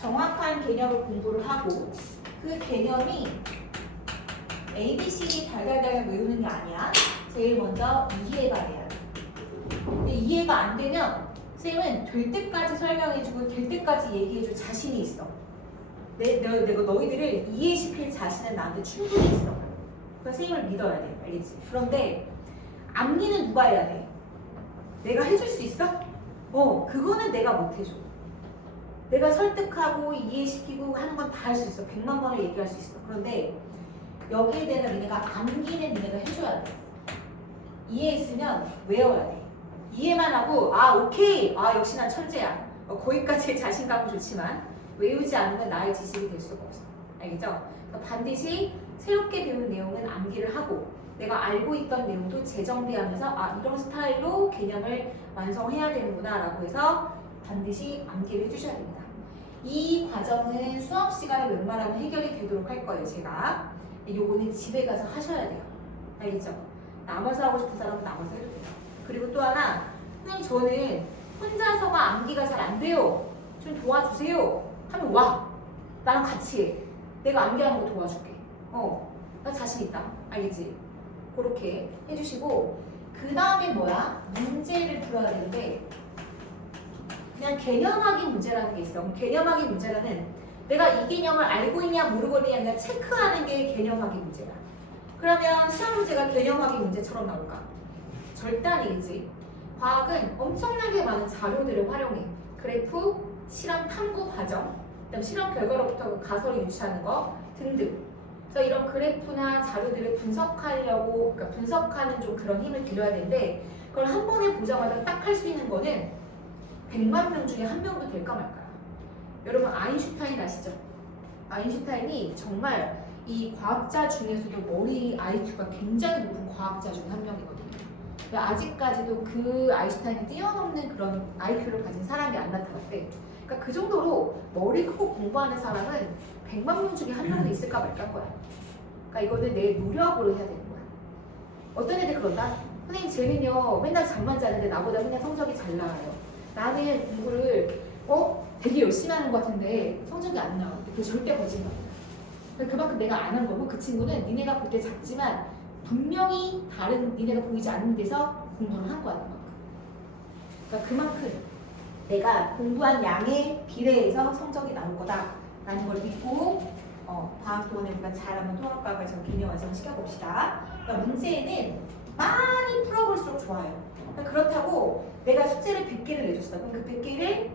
정확한 개념을 공부를 하고 그 개념이 ABCD 달달달 외우는 게 아니야. 제일 먼저 이해가 돼야 돼. 근데 이해가 안 되면 쌤은 될 때까지 설명해주고 될 때까지 얘기해줄 자신이 있어. 내가 너희들을 이해시킬 자신은 나한테 충분히 있어. 그래서 쌤을 믿어야 돼. 알겠지? 그런데 암기는 누가 해야 돼? 내가 해줄 수 있어? 그거는 내가 못 해줘. 내가 설득하고 이해시키고 하는 건 다 할 수 있어. 100만 번을 얘기할 수 있어. 그런데 여기에 대해서 니네가 암기는 니네가 해줘야 돼. 이해했으면 외워야 돼. 이해만 하고 오케이 역시 난 천재야. 거기까지의 자신감은 좋지만 외우지 않으면 나의 지식이 될 수가 없어. 알겠죠? 그러니까 반드시 새롭게 배운 내용은 암기를 하고 내가 알고 있던 내용도 재정비하면서 이런 스타일로 개념을 완성해야 되는구나 라고 해서 반드시 암기를 해주셔야 됩니다. 이 과정은 수업 시간에 웬만하면 해결이 되도록 할 거예요. 제가 요거는 집에 가서 하셔야 돼요. 알겠죠? 남아서 하고 싶은 사람은 남아서 해도 돼요. 그리고 또 하나, 선생님 저는 혼자서가 암기가 잘 안 돼요. 좀 도와주세요. 하면 와. 나랑 같이 해. 내가 암기하는 거 도와줄게. 나 자신 있다. 알겠지? 그렇게 해주시고 그 다음에 문제를 풀어야 되는데 그냥 개념학의 문제라는 게 있어. 개념학의 문제라는 내가 이 개념을 알고 있냐 모르고 있냐 그냥 체크하는 게 개념학의 문제야. 그러면 시험 문제가 개념학의 문제처럼 나올까? 절대 아니겠지. 과학은 엄청나게 많은 자료들을 활용해. 그래프, 실험 탐구 과정, 그다음 실험 결과로부터 가설을 유추하는 거 등등. 그래서 이런 그래프나 자료들을 분석하려고, 그러니까 분석하는 좀 그런 힘을 들여야 되는데 그걸 한 번에 보자마자 딱 할 수 있는 거는 100만 명 중에 한 명도 될까 말까야. 여러분 아인슈타인 아시죠? 아인슈타인이 정말 이 과학자 중에서도 머리 IQ가 굉장히 높은 과학자 중 한 명이거든요. 아직까지도 그 아인슈타인이 뛰어넘는 그런 IQ를 가진 사람이 안 나타났대. 그러니까 그 정도로 머리 크고 공부하는 사람은 100만 명 중에 한 명도 있을까 말까 거야. 그러니까 이거는 내 노력으로 해야 되는 거야. 어떤 애들 그런다? 선생님 쟤는요 맨날 잠만 자는데 나보다 맨날 성적이 잘 나와요. 나는 공부를 되게 열심히 하는 것 같은데 성적이 안 나와. 그게 절대 거짓말이야. 그만큼 내가 안 한 거고 그 친구는 니네가 볼 때 작지만 분명히 다른 니네가 보이지 않는 데서 공부를 한 거야. 그러니까 그만큼 내가 공부한 양에 비례해서 성적이 나올 거다라는 걸 믿고 방학동안에 우리가 잘 한번 통합과학을 좀 개념 완성 시켜봅시다. 그러니까 문제는 많이 풀어볼수록 좋아요. 그러니까 그렇다고 내가 숙제를 100개를 내줬어. 그럼 그 100개를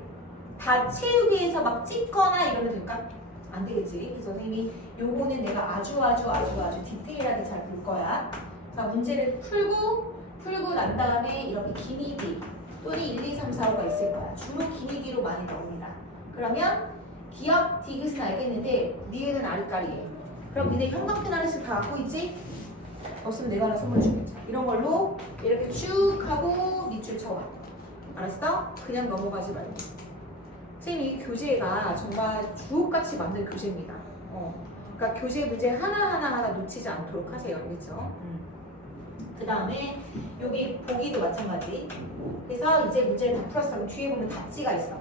다 채우기 위해서 막 찍거나 이러면 될까? 안 되겠지. 그래서 선생님이 요거는 내가 아주 디테일하게 잘 볼 거야. 자, 문제를 풀고 난 다음에 이렇게 기미기 또는 1, 2, 3, 4, 5가 있을 거야. 주로 기미기로 많이 나옵니다. 그러면 기업 디귿은 알겠는데 니네는 아리까리해. 그럼 니네 형광펜 하나씩 다 갖고 있지? 없으면 내가 하나 선물 줄게. 이런 걸로 이렇게 쭉 하고 밑줄 쳐와. 알았어? 그냥 넘어가지 말고. 선생님 이 교재가 정말 주옥같이 만든 교재입니다. 그러니까 교재 문제 하나 놓치지 않도록 하세요. 알겠죠? 그 다음에 여기 보기도 마찬가지. 그래서 이제 문제를 다 풀었어. 그럼 뒤에 보면 답지가 있어.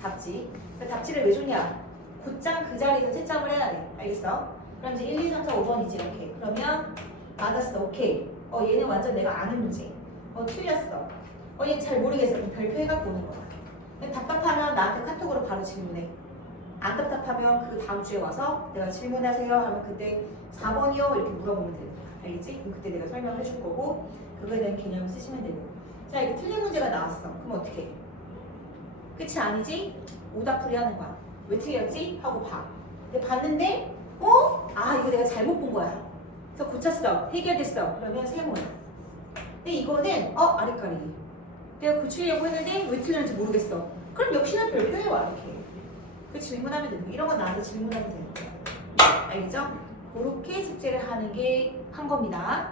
답지. 그러니까 답지를 왜 줬냐? 곧장 그 자리에서 채점을 해야 돼. 알겠어? 그럼 이제 1, 2, 3, 4, 5번이지 이렇게. 그러면 맞았어. 오케이. 얘는 완전 내가 아는 문제. 틀렸어. 얘 잘 모르겠어. 그럼 별표 해갖고 오는 거야. 답답하면 나한테 카톡으로 바로 질문해. 안 답답하면 그 다음 주에 와서 내가 질문하세요 하면 그때 4번이요 이렇게 물어보면 되는 거야. 알겠지? 그럼 그때 내가 설명해 줄 거고 그거에 대한 개념을 쓰시면 되는 거야. 자, 이렇게 틀린 문제가 나왔어. 그럼 어떻게 해? 끝이 아니지? 오답풀이 하는 거야. 왜 틀렸지? 하고 봐. 근데 봤는데 이거 내가 잘못 본 거야. 그래서 고쳤어. 해결됐어. 그러면 세모야. 근데 이거는 아리까리. 내가 고치려고 했는데 왜 틀렸는지 모르겠어. 그럼 역시나 별표해와 이렇게. 그 질문하면 되는 거야. 이런 건 나한테 질문하면 되는 거야. 알겠죠? 그렇게 숙제를 하는 게 한 겁니다.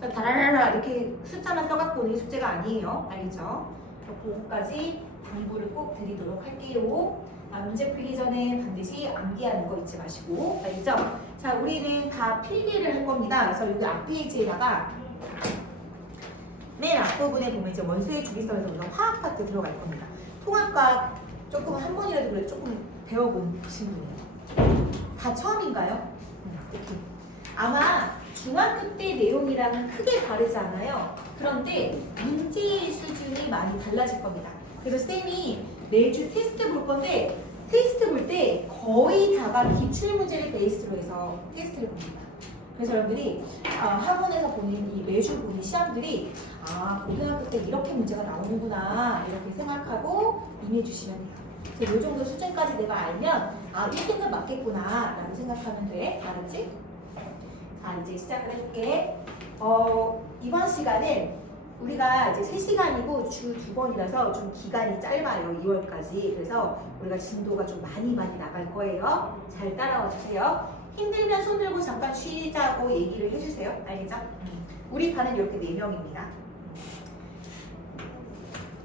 자, 다라라라 이렇게 숫자만 써갖고 오는 게 숙제가 아니에요. 알겠죠? 그거까지 당부를 꼭 드리도록 할게요. 문제 풀기 전에 반드시 암기하는 거 잊지 마시고. 알겠죠? 자, 우리는 다 필기를 할 겁니다. 그래서 여기 앞페이지에다가 맨 앞부분에 보면 이제 원소의 주기성에서 우리가 화학 파트 들어갈 겁니다. 통합과학 조금 한 번이라도 그래도 조금 배워본 친구예요. 다 처음인가요? 이렇게. 아마 중학교 때 내용이랑은 크게 다르지 않아요. 그런데 문제 수준이 많이 달라질 겁니다. 그래서 쌤이 매주 테스트 볼 건데 테스트 볼 때 거의 다가 기출문제를 베이스로 해서 테스트를 봅니다. 그래서 여러분들이 학원에서 보는 이 매주 보는 시험들이 고등학교 때 이렇게 문제가 나오는구나 이렇게 생각하고 임해 주시면 돼요. 그래서 이 정도 수준까지 내가 알면 1등급 맞겠구나 라고 생각하면 돼. 알았지? 자, 이제 시작을 해볼게. 이번 시간은 우리가 이제 3시간이고 주 2번이라서 좀 기간이 짧아요. 2월까지. 그래서 우리가 진도가 좀 많이 나갈 거예요. 잘 따라와 주세요. 힘들면 손 들고 잠깐 쉬자고 얘기를 해주세요. 알겠죠? 우리 반은 이렇게 4명입니다.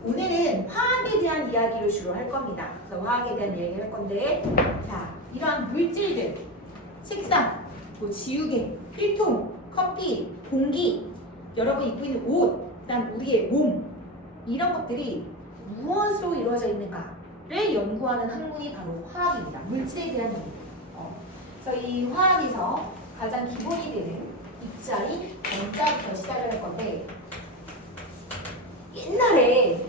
오늘은 화학에 대한 이야기를 주로 할 겁니다. 그래서 화학에 대한 이야기를 할 건데, 자, 이러한 물질들, 책상, 뭐 지우개, 필통, 커피, 공기, 여러분 입고 있는 옷, 그다음 우리의 몸, 이런 것들이 무엇으로 이루어져 있는가를 연구하는 학문이 바로 화학입니다. 물질에 대한 얘기. 그래서 이 화학에서 가장 기본이 되는 입자인 원자부터 시작을 할 건데, 옛날에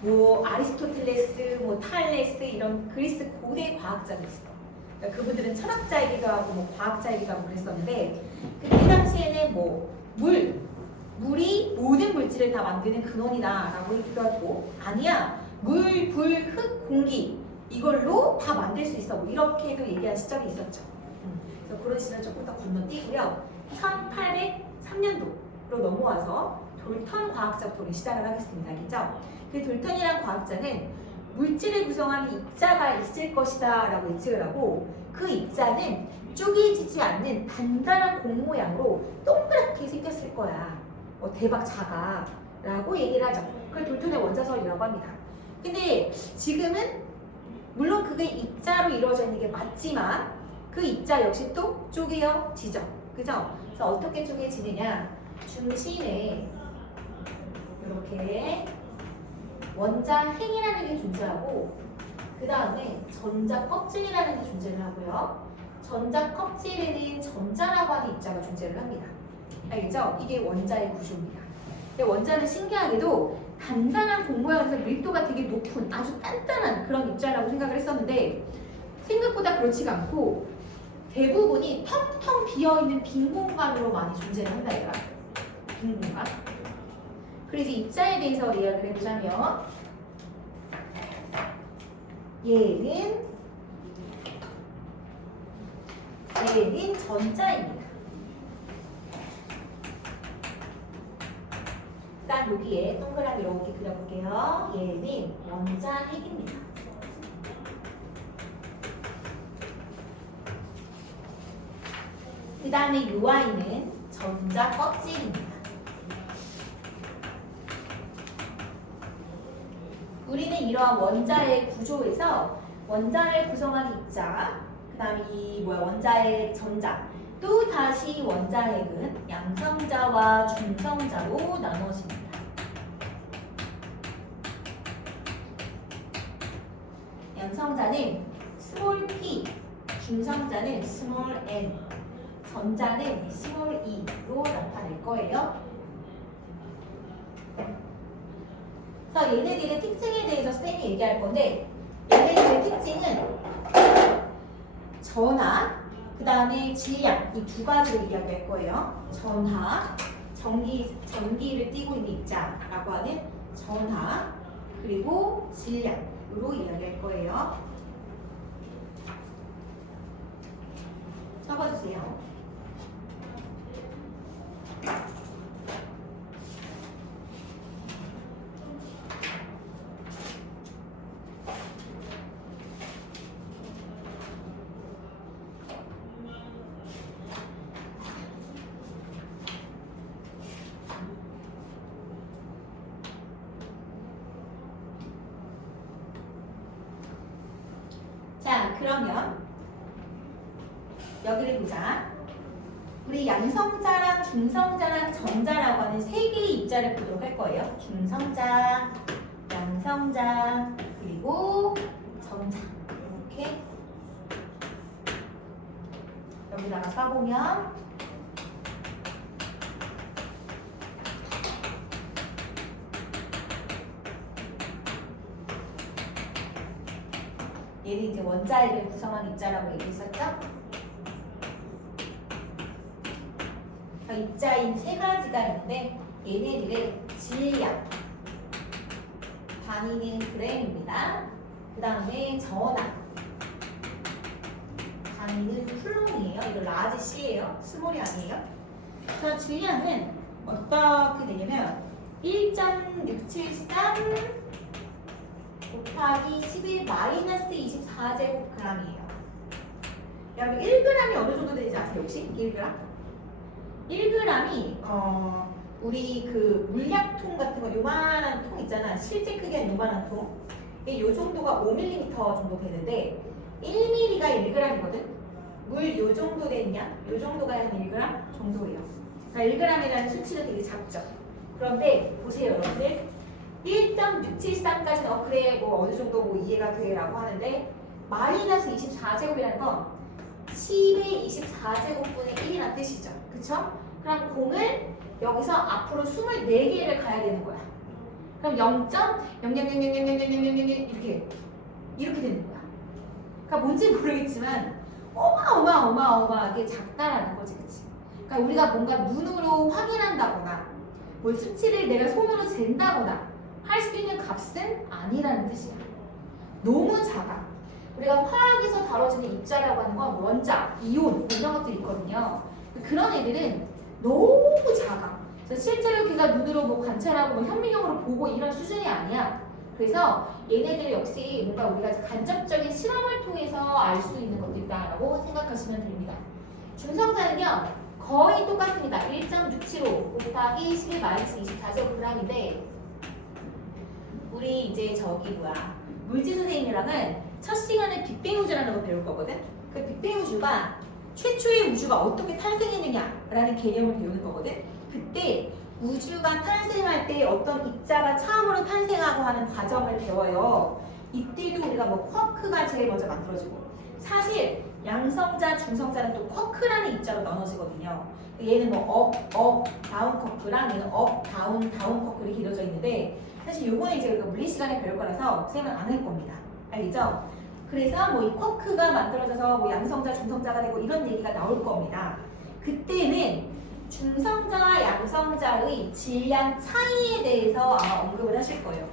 뭐 아리스토텔레스, 뭐 탈레스 이런 그리스 고대 과학자가 있어. 그러니까 그분들은 철학자이기도 하고 뭐 과학자이기도 하고 그랬었는데, 그때 당시에는 뭐 물이 모든 물질을 다 만드는 근원이다라고 했기도 하고, 아니야 물, 불, 흙, 공기 이걸로 다 만들 수 있어 뭐 이렇게도 얘기한 시절이 있었죠. 그래서 그런 시절 조금 더 건너뛰고요. 1803년도로 넘어와서 돌턴 과학자부터 시작을 하겠습니다. 알겠죠? 그 돌턴이라는 과학자는 물질을 구성하는 입자가 있을 것이다 라고 예측을 하고, 그 입자는 쪼개지지 않는 단단한 공 모양으로 동그랗게 생겼을 거야. 대박 작아 라고 얘기를 하죠. 그걸 돌턴의 원자설이라고 합니다. 근데 지금은 물론 그게 입자로 이루어져 있는 게 맞지만 그 입자 역시 또 쪼개어지죠. 그죠? 그래서 어떻게 쪼개지느냐, 중심에 이렇게 원자핵이라는 게 존재하고, 그 다음에 전자껍질이라는 게 존재를 하고요. 전자껍질에는 전자라고 하는 입자가 존재를 합니다. 알겠죠? 이게 원자의 구조입니다. 근데 원자는 신기하게도 단단한 공 모양에서 밀도가 되게 높은 아주 단단한 그런 입자라고 생각을 했었는데, 생각보다 그렇지가 않고 대부분이 텅텅 비어있는 빈 공간으로 많이 존재를 한다 이거야. 빈 공간. 그래서 입자에 대해서 이야기를 해보자면, 얘는 전자입니다. 일단 여기에 동그라미 이렇게 그려볼게요. 얘는 원자핵입니다. 그 다음에 요 아이는 전자 껍질입니다. 우리는 이러한 원자의 구조에서 원자를 구성하는 입자, 그 다음에 이 원자의 전자, 또 다시 원자핵은 양성자와 중성자로 나누어집니다. 양성자는 스몰 p, 중성자는 스몰 n, 전자는 스몰 e로 나타낼 거예요. 그래서 얘네들의 특징에 대해서 쌤이 얘기할 건데, 얘네들의 특징은 전하, 그 다음에 질량, 이 두 가지를 이야기할 거예요. 전하, 전기를 띠고 있는 입자라고 하는 전하, 그리고 질량으로 이야기할 거예요. 적어주세요. 자, 그러면 여기를 보자. 우리 양성자랑 중성자랑 전자라고 하는 세 개의 입자를 보도록 할 거예요. 중성자, 양성자, 그리고 전자. 이렇게 여기다가 써보면 얘는 이제 원자핵을 구성한 입자라고 얘기했었죠? 입자인 세 가지가 있는데 얘네들의 질량 단위는 g입니다. 그 다음에 전압 단위는 쿨롱이에요. 이거 라지 C예요. 스몰이 아니에요. 저 질량은 어떻게 되냐면 1.673 곱하기 11 마이너스 24제곱g이에요. 여러분 1g이 어느 정도 되는지 아세요? 혹시 1g? 1g이 우리 그 물약통 같은 거 요만한 통 있잖아. 실제 크기는 요만한 통. 이게 요 정도가 5mm 정도 되는데 1mm가 1g이거든. 물 요 정도 되냐? 요 정도가 한 1g 정도예요. 그러니까 1g이라는 수치는 되게 작죠. 그런데 보세요, 여러분들. 1.673까지는 그래 뭐 어느 정도 뭐 이해가 돼라고 하는데 마이너스 24제곱이라는 건 10의 24제곱분의 1이라는 뜻이죠. 그쵸? 그럼 공을 여기서 앞으로 24개를 가야 되는 거야. 그럼 0.00000000 이렇게 되는 거야. 그러니까 뭔지 모르겠지만 어마어마하게 작다라는 거지, 그치? 그러니까 우리가 뭔가 눈으로 확인한다거나 뭐 수치를 내가 손으로 잰다거나 할 수 있는 값은 아니라는 뜻이야. 너무 작아. 우리가 화학에서 다뤄지는 입자라고 하는 건 원자, 이온 이런 것들이 있거든요. 그런 애들은 너무 작아. 그래서 실제로 걔가 눈으로 뭐 관찰하고 뭐 현미경으로 보고 이런 수준이 아니야. 그래서 얘네들 역시 뭔가 우리가 간접적인 실험을 통해서 알 수 있는 것들이다라고 생각하시면 됩니다. 중성자는요 거의 똑같습니다. 1.675 곱하기 11 마이너스 24제곱g인데 우리 이제 물질 선생님이랑은 첫 시간에 빅뱅 우주라는 거 배울 거거든. 그 빅뱅 우주가 최초의 우주가 어떻게 탄생했느냐라는 개념을 배우는 거거든. 그때 우주가 탄생할 때 어떤 입자가 처음으로 탄생하고 하는 과정을 배워요. 이때도 우리가 뭐 쿼크가 제일 먼저 만들어지고 사실 양성자, 중성자는 또 쿼크라는 입자로 나눠지거든요. 얘는 뭐 업, 다운 쿼크랑 얘는 업, 다운 쿼크로 길어져 있는데 사실 요거는 이제 우리가 물리 시간에 배울 거라서 선생님은 안 할 겁니다. 알겠죠? 그래서 뭐 이 쿼크가 만들어져서 뭐 양성자, 중성자가 되고 이런 얘기가 나올 겁니다. 그때는 중성자와 양성자의 질량 차이에 대해서 아마 언급을 하실 거예요.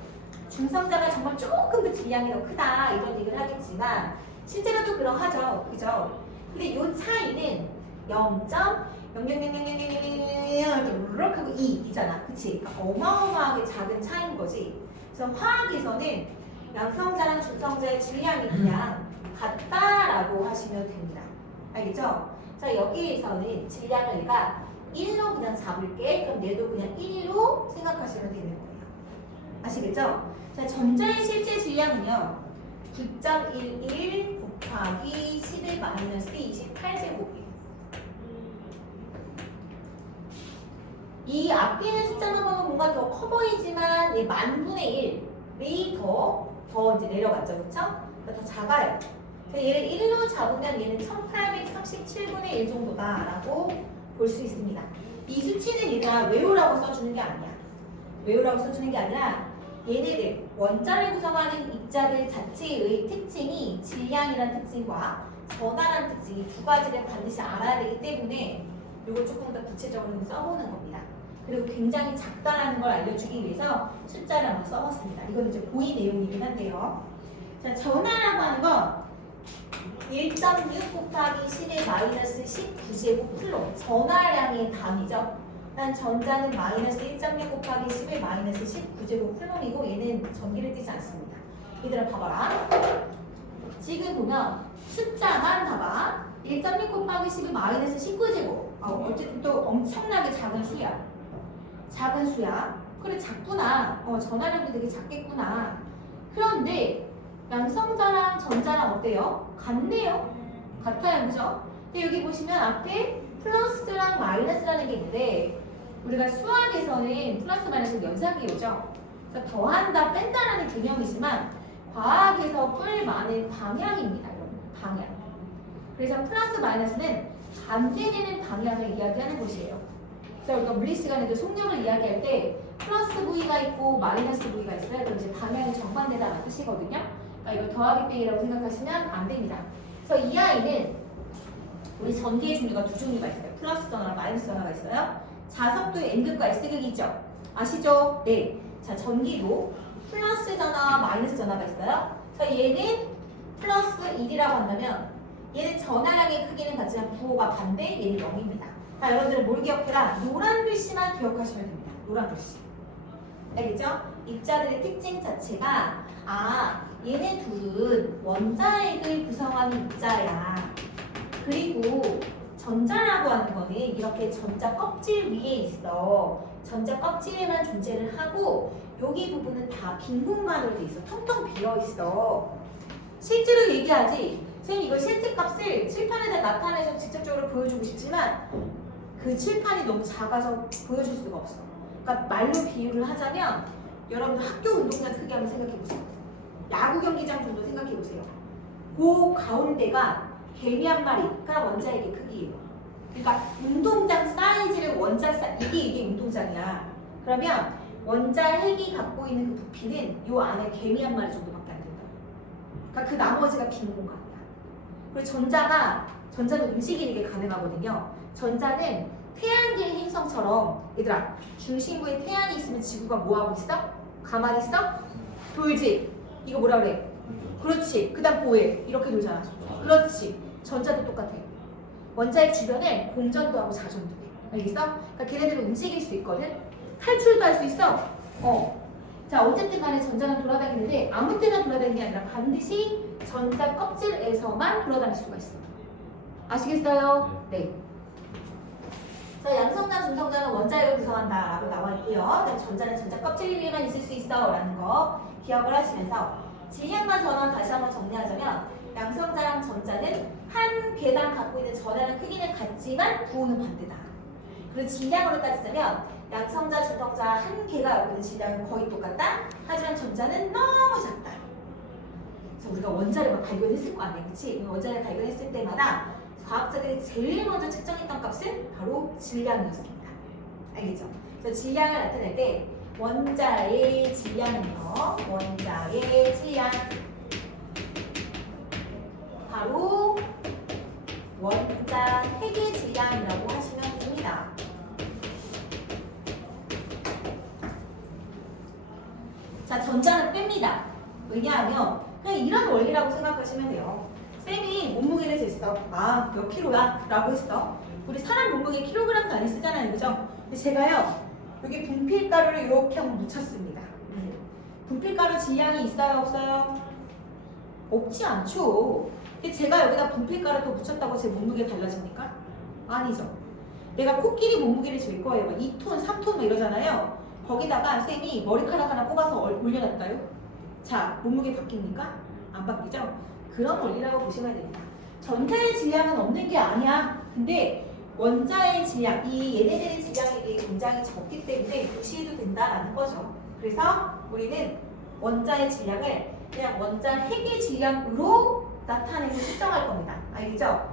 중성자가 정말 조금 더 질량이 더 크다 이런 얘기를 하겠지만 실제로도 그러하죠. 그죠? 근데 이 차이는 0.000000 하고 2이잖아. 그치? 그러니까 어마어마하게 작은 차이인 거지. 그래서 화학에서는 양성자랑 중성자의 질량이 그냥 같다라고 하시면 됩니다. 알겠죠? 자, 여기에서는 질량을 내가 1로 그냥 잡을게. 그럼 얘도 그냥 1로 생각하시면 되는 거예요. 아시겠죠? 자, 전자의 실제 질량은요. 9.11 곱하기 11 마이너스 28제곱이에요. 이 앞에 있는 숫자만 보면 뭔가 더 커 보이지만 얘 만분의 1이 더 이제 내려갔죠. 그쵸? 더 작아요. 얘를 1로 잡으면 얘는 1837분의 1 정도다라고 볼 수 있습니다. 이 수치는 얘들아 외우라고 써주는 게 아니야. 외우라고 써주는 게 아니라 얘네들 원자를 구성하는 입자들 자체의 특징이 질량이라는 특징과 전하라는 특징이 두 가지를 반드시 알아야 되기 때문에 이걸 조금 더 구체적으로 써보는 겁니다. 그리고 굉장히 작다라는 걸 알려주기 위해서 숫자를 한번 써봤습니다. 이건 이제 고의 내용이긴 한데요. 자, 전하라고 하는 건 1.6 곱하기 10의 마이너스 19제곱 쿨롱 전하량의 단위죠. 난 전자는 마이너스 1.6 곱하기 10의 마이너스 19제곱 쿨롱이고 얘는 전기를 띠지 않습니다. 얘들아 봐봐라. 지금 보면 숫자만 봐봐. 1.6 곱하기 10의 마이너스 19제곱 어쨌든 또 엄청나게 작은 수야. 작은 수야. 그래 작구나. 전하량도 되게 작겠구나. 그런데 양성자랑 전자랑 어때요? 같네요. 같아요. 그죠? 근데 여기 보시면 앞에 플러스랑 마이너스라는 게 있는데 우리가 수학에서는 플러스 마이너스 연산기호죠. 그러니까 더한다, 뺀다라는 개념이지만 과학에서 뿔 많은 방향입니다. 여러분. 방향. 그래서 플러스 마이너스는 반대되는 방향을 이야기하는 것이에요. 그래서 우리가 물리 시간에도 속력을 이야기할 때 플러스 V가 있고 마이너스 V가 있어요. 그럼 이제 방향이 정반대다라는 뜻이거든요. 그러니까 이걸 더하기 빼기라고 생각하시면 안 됩니다. 그래서 이 아이는 우리 전기의 종류가 두 종류가 있어요. 플러스 전화랑 마이너스 전화가 있어요. 자석도 N극과 S극이죠. 아시죠? 네. 자, 전기도 플러스 전화와 마이너스 전화가 있어요. 그래서 얘는 플러스 1이라고 한다면 얘는 전화량의 크기는 같지만 부호가 반대, 얘는 0입니다. 자, 여러분들은 뭘 기억해라? 노란 글씨만 기억하시면 됩니다. 노란 글씨. 알겠죠? 입자들의 특징 자체가 얘네 둘은 원자핵을 구성하는 입자야. 그리고 전자라고 하는 거는 이렇게 전자 껍질 위에 있어. 전자 껍질에만 존재를 하고 여기 부분은 다 빈 공간으로 돼 있어. 텅텅 비어 있어. 실제로 얘기하지. 선생님 이걸 실제값을 칠판에다 나타내서 직접적으로 보여주고 싶지만 그 칠판이 너무 작아서 보여줄 수가 없어. 그러니까 말로 비유를 하자면 여러분들 학교 운동장 크기 한번 생각해보세요. 야구 경기장 정도 생각해보세요. 그 가운데가 개미 한 마리가 원자핵의 크기예요. 그러니까 운동장 사이즈를 이게 운동장이야. 그러면 원자핵이 갖고 있는 그 부피는 요 안에 개미 한 마리 정도밖에 안 된다. 그러니까 그 나머지가 빈 공간이야. 그리고 전자는 움직이는 게 가능하거든요. 전자는 태양계의 행성처럼 얘들아 중심부에 태양이 있으면 지구가 뭐하고 있어? 가만히 있어? 돌지. 이거 뭐라 그래? 그렇지. 그 다음 뭐해? 이렇게 돌잖아. 그렇지. 전자도 똑같아. 원자핵 주변에 공전도 하고 자전도 해. 알겠어? 그러니까 걔네들은 움직일 수 있거든. 탈출도 할 수 있어. 자, 어쨌든 간에 전자는 돌아다니는데 아무 때나 돌아다니는 게 아니라 반드시 전자 껍질에서만 돌아다닐 수가 있어. 아시겠어요? 네. 자, 양성자, 중성자는 원자핵을 구성한다 라고 나와 있고요. 전자는 전자 껍질 위에만 있을 수 있어 라는 거 기억을 하시면서 질량과 전원 다시 한번 정리하자면 양성자랑 전자는 한 개당 갖고 있는 전하는 크기는 같지만 부호는 반대다. 그리고 질량으로 따지자면 양성자, 중성자 한 개가 갖고 있는 질량은 거의 똑같다. 하지만 전자는 너무 작다. 그래서 우리가 원자를 막 발견했을 거 아니야, 그렇지? 원자를 발견했을 때마다 과학자들이 제일 먼저 측정했던 값은 바로 질량이었습니다. 알겠죠? 그래서 질량을 나타낼 때 원자의 질량은요, 원자의 질량 바로 원자핵의 질량이라고 하시면 됩니다. 자, 전자는 뺍니다. 왜냐하면 그냥 이런 원리라고 생각하시면 돼요. 쌤이 몸무게를 쟀어. 몇 킬로야? 라고 했어. 우리 사람 몸무게 킬로그램 단위 쓰잖아요. 그죠? 근데 제가요, 여기 분필가루를 이렇게 한번 묻혔습니다. 분필가루 질량이 있어요? 없어요? 없지 않죠. 근데 제가 여기다 분필가루 더 묻혔다고 제 몸무게 달라집니까? 아니죠. 내가 코끼리 몸무게를 잴 거예요. 막 2톤, 3톤 막 이러잖아요. 거기다가 쌤이 머리카락 하나 뽑아서 올려놨다요. 자, 몸무게 바뀝니까? 안 바뀌죠? 그런 원리라고 보시면 됩니다. 전자의 질량은 없는 게 아니야. 근데 원자의 질량, 얘네들의 질량이 굉장히 적기 때문에 무시해도 된다라는 거죠. 그래서 우리는 원자의 질량을 그냥 원자핵의 질량으로 나타내고 측정할 겁니다. 알겠죠?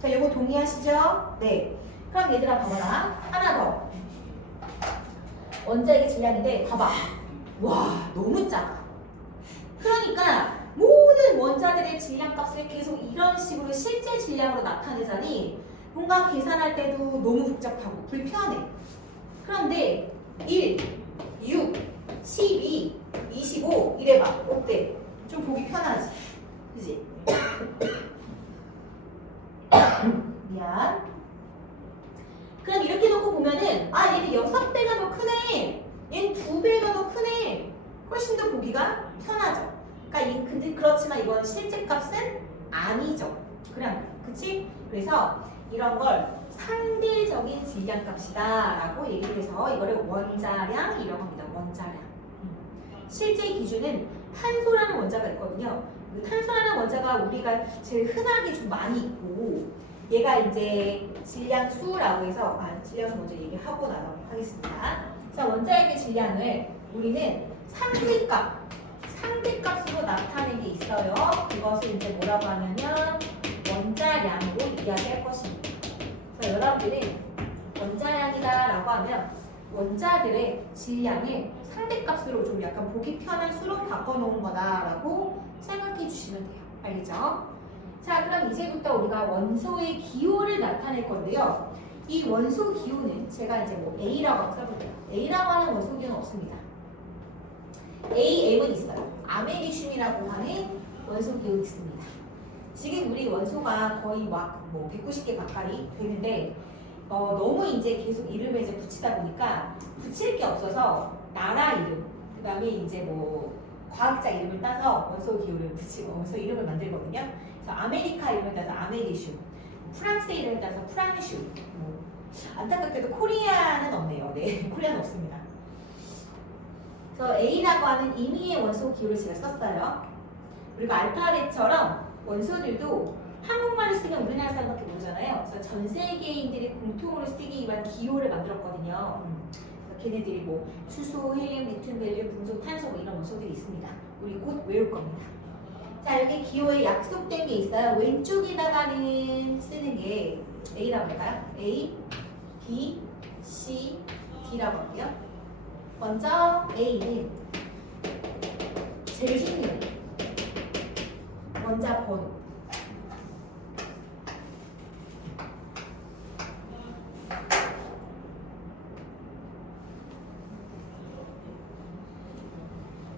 자, 이거 동의하시죠? 네. 그럼 얘들아 봐봐라. 하나 더. 원자핵의 질량인데 봐봐. 와, 너무 작아. 그러니까 모든 원자들의 질량값을 계속 이런 식으로 실제 질량으로 나타내자니 뭔가 계산할 때도 너무 복잡하고 불편해. 그런데 1, 6, 12, 25 이래봐. 어때? 좀 보기 편하지? 그지? 미안. 그럼 이렇게 놓고 보면은 얘는 6배가 더 크네. 얘는 2배가 더 크네. 훨씬 더 보기가 편하죠. 그러니까 근데 그렇지만 이건 실제 값은 아니죠. 그치? 그래서 이런 걸 상대적인 질량값이다 라고 얘기를 해서 이거를 원자량이라고 합니다. 원자량. 실제 기준은 탄소라는 원자가 있거든요. 그 탄소라는 원자가 우리가 제일 흔하게 좀 많이 있고 얘가 이제 질량수라고 해서 질량수 먼저 얘기하고 나가도록 하겠습니다. 자, 원자핵의 질량을 우리는 상대값으로 나타낸 게 있어요. 그것을 이제 뭐라고 하냐면 원자량으로 이야기할 것입니다. 여러분들은 원자량이다라고 하면 원자들의 질량을 상대값으로 좀 약간 보기 편한 수로 바꿔놓은 거다라고 생각해 주시면 돼요. 알겠죠? 자, 그럼 이제부터 우리가 원소의 기호를 나타낼 건데요. 이 원소 기호는 제가 이제 뭐 A라고 한번 써볼게요. A라고 하는 원소 기호는 없습니다. AM은 있어요. 아메리슘이라고 하는 원소 기호 있습니다. 지금 우리 원소가 거의 막 뭐 190개 가까이 되는데 너무 이제 계속 이름을 이제 붙이다 보니까 붙일 게 없어서 나라 이름, 그 다음에 이제 뭐 과학자 이름을 따서 원소 기호를 붙이고 원소 이름을 만들거든요. 그래서 아메리카 이름을 따서 아메리슘, 프랑스 이름을 따서 프랑슈. 뭐 안타깝게도 코리아는 없네요. 네, 코리아는 없습니다. 그래서 A라고 하는 임의의 원소 기호를 제가 썼어요. 그리고 알파벳처럼 원소들도 한국말을 쓰면 우리나라 사람밖에 모르잖아요. 그래서 전 세계인들이 공통으로 쓰기 위한 기호를 만들었거든요. 그래서 걔네들이 뭐 수소, 헬륨, 리튬, 벨륨, 금속, 탄소 뭐 이런 원소들이 있습니다. 우리 곧 외울 겁니다. 자, 여기 기호에 약속된 게 있어요. 왼쪽에다가는 쓰는 게 A라고 할까요? A, B, C, D라고 할게요. 먼저 A는 제일 힘이에요. 원자 번호.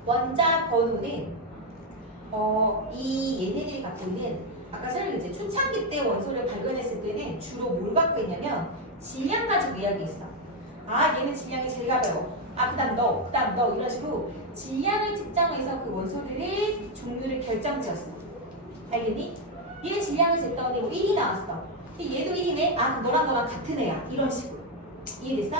원자 번호는 이 얘네들이 갖고 있는 아까 설명 이제 초창기 때 원소를 발견했을 때는 주로 뭘 갖고 있냐면 질량 가지고 이야기했어. 아, 얘는 질량이 제일 가벼워. 아, 그다음 너 이런 식으로 질량을 측정해서 그 원소들의 종류를 결정지었어. 알겠니? 얘는 질량을 쟀더니 뭐 1이 나왔어. 근데 얘도 1이네. 아, 너랑 같은 애야. 이런 식으로. 이해됐어?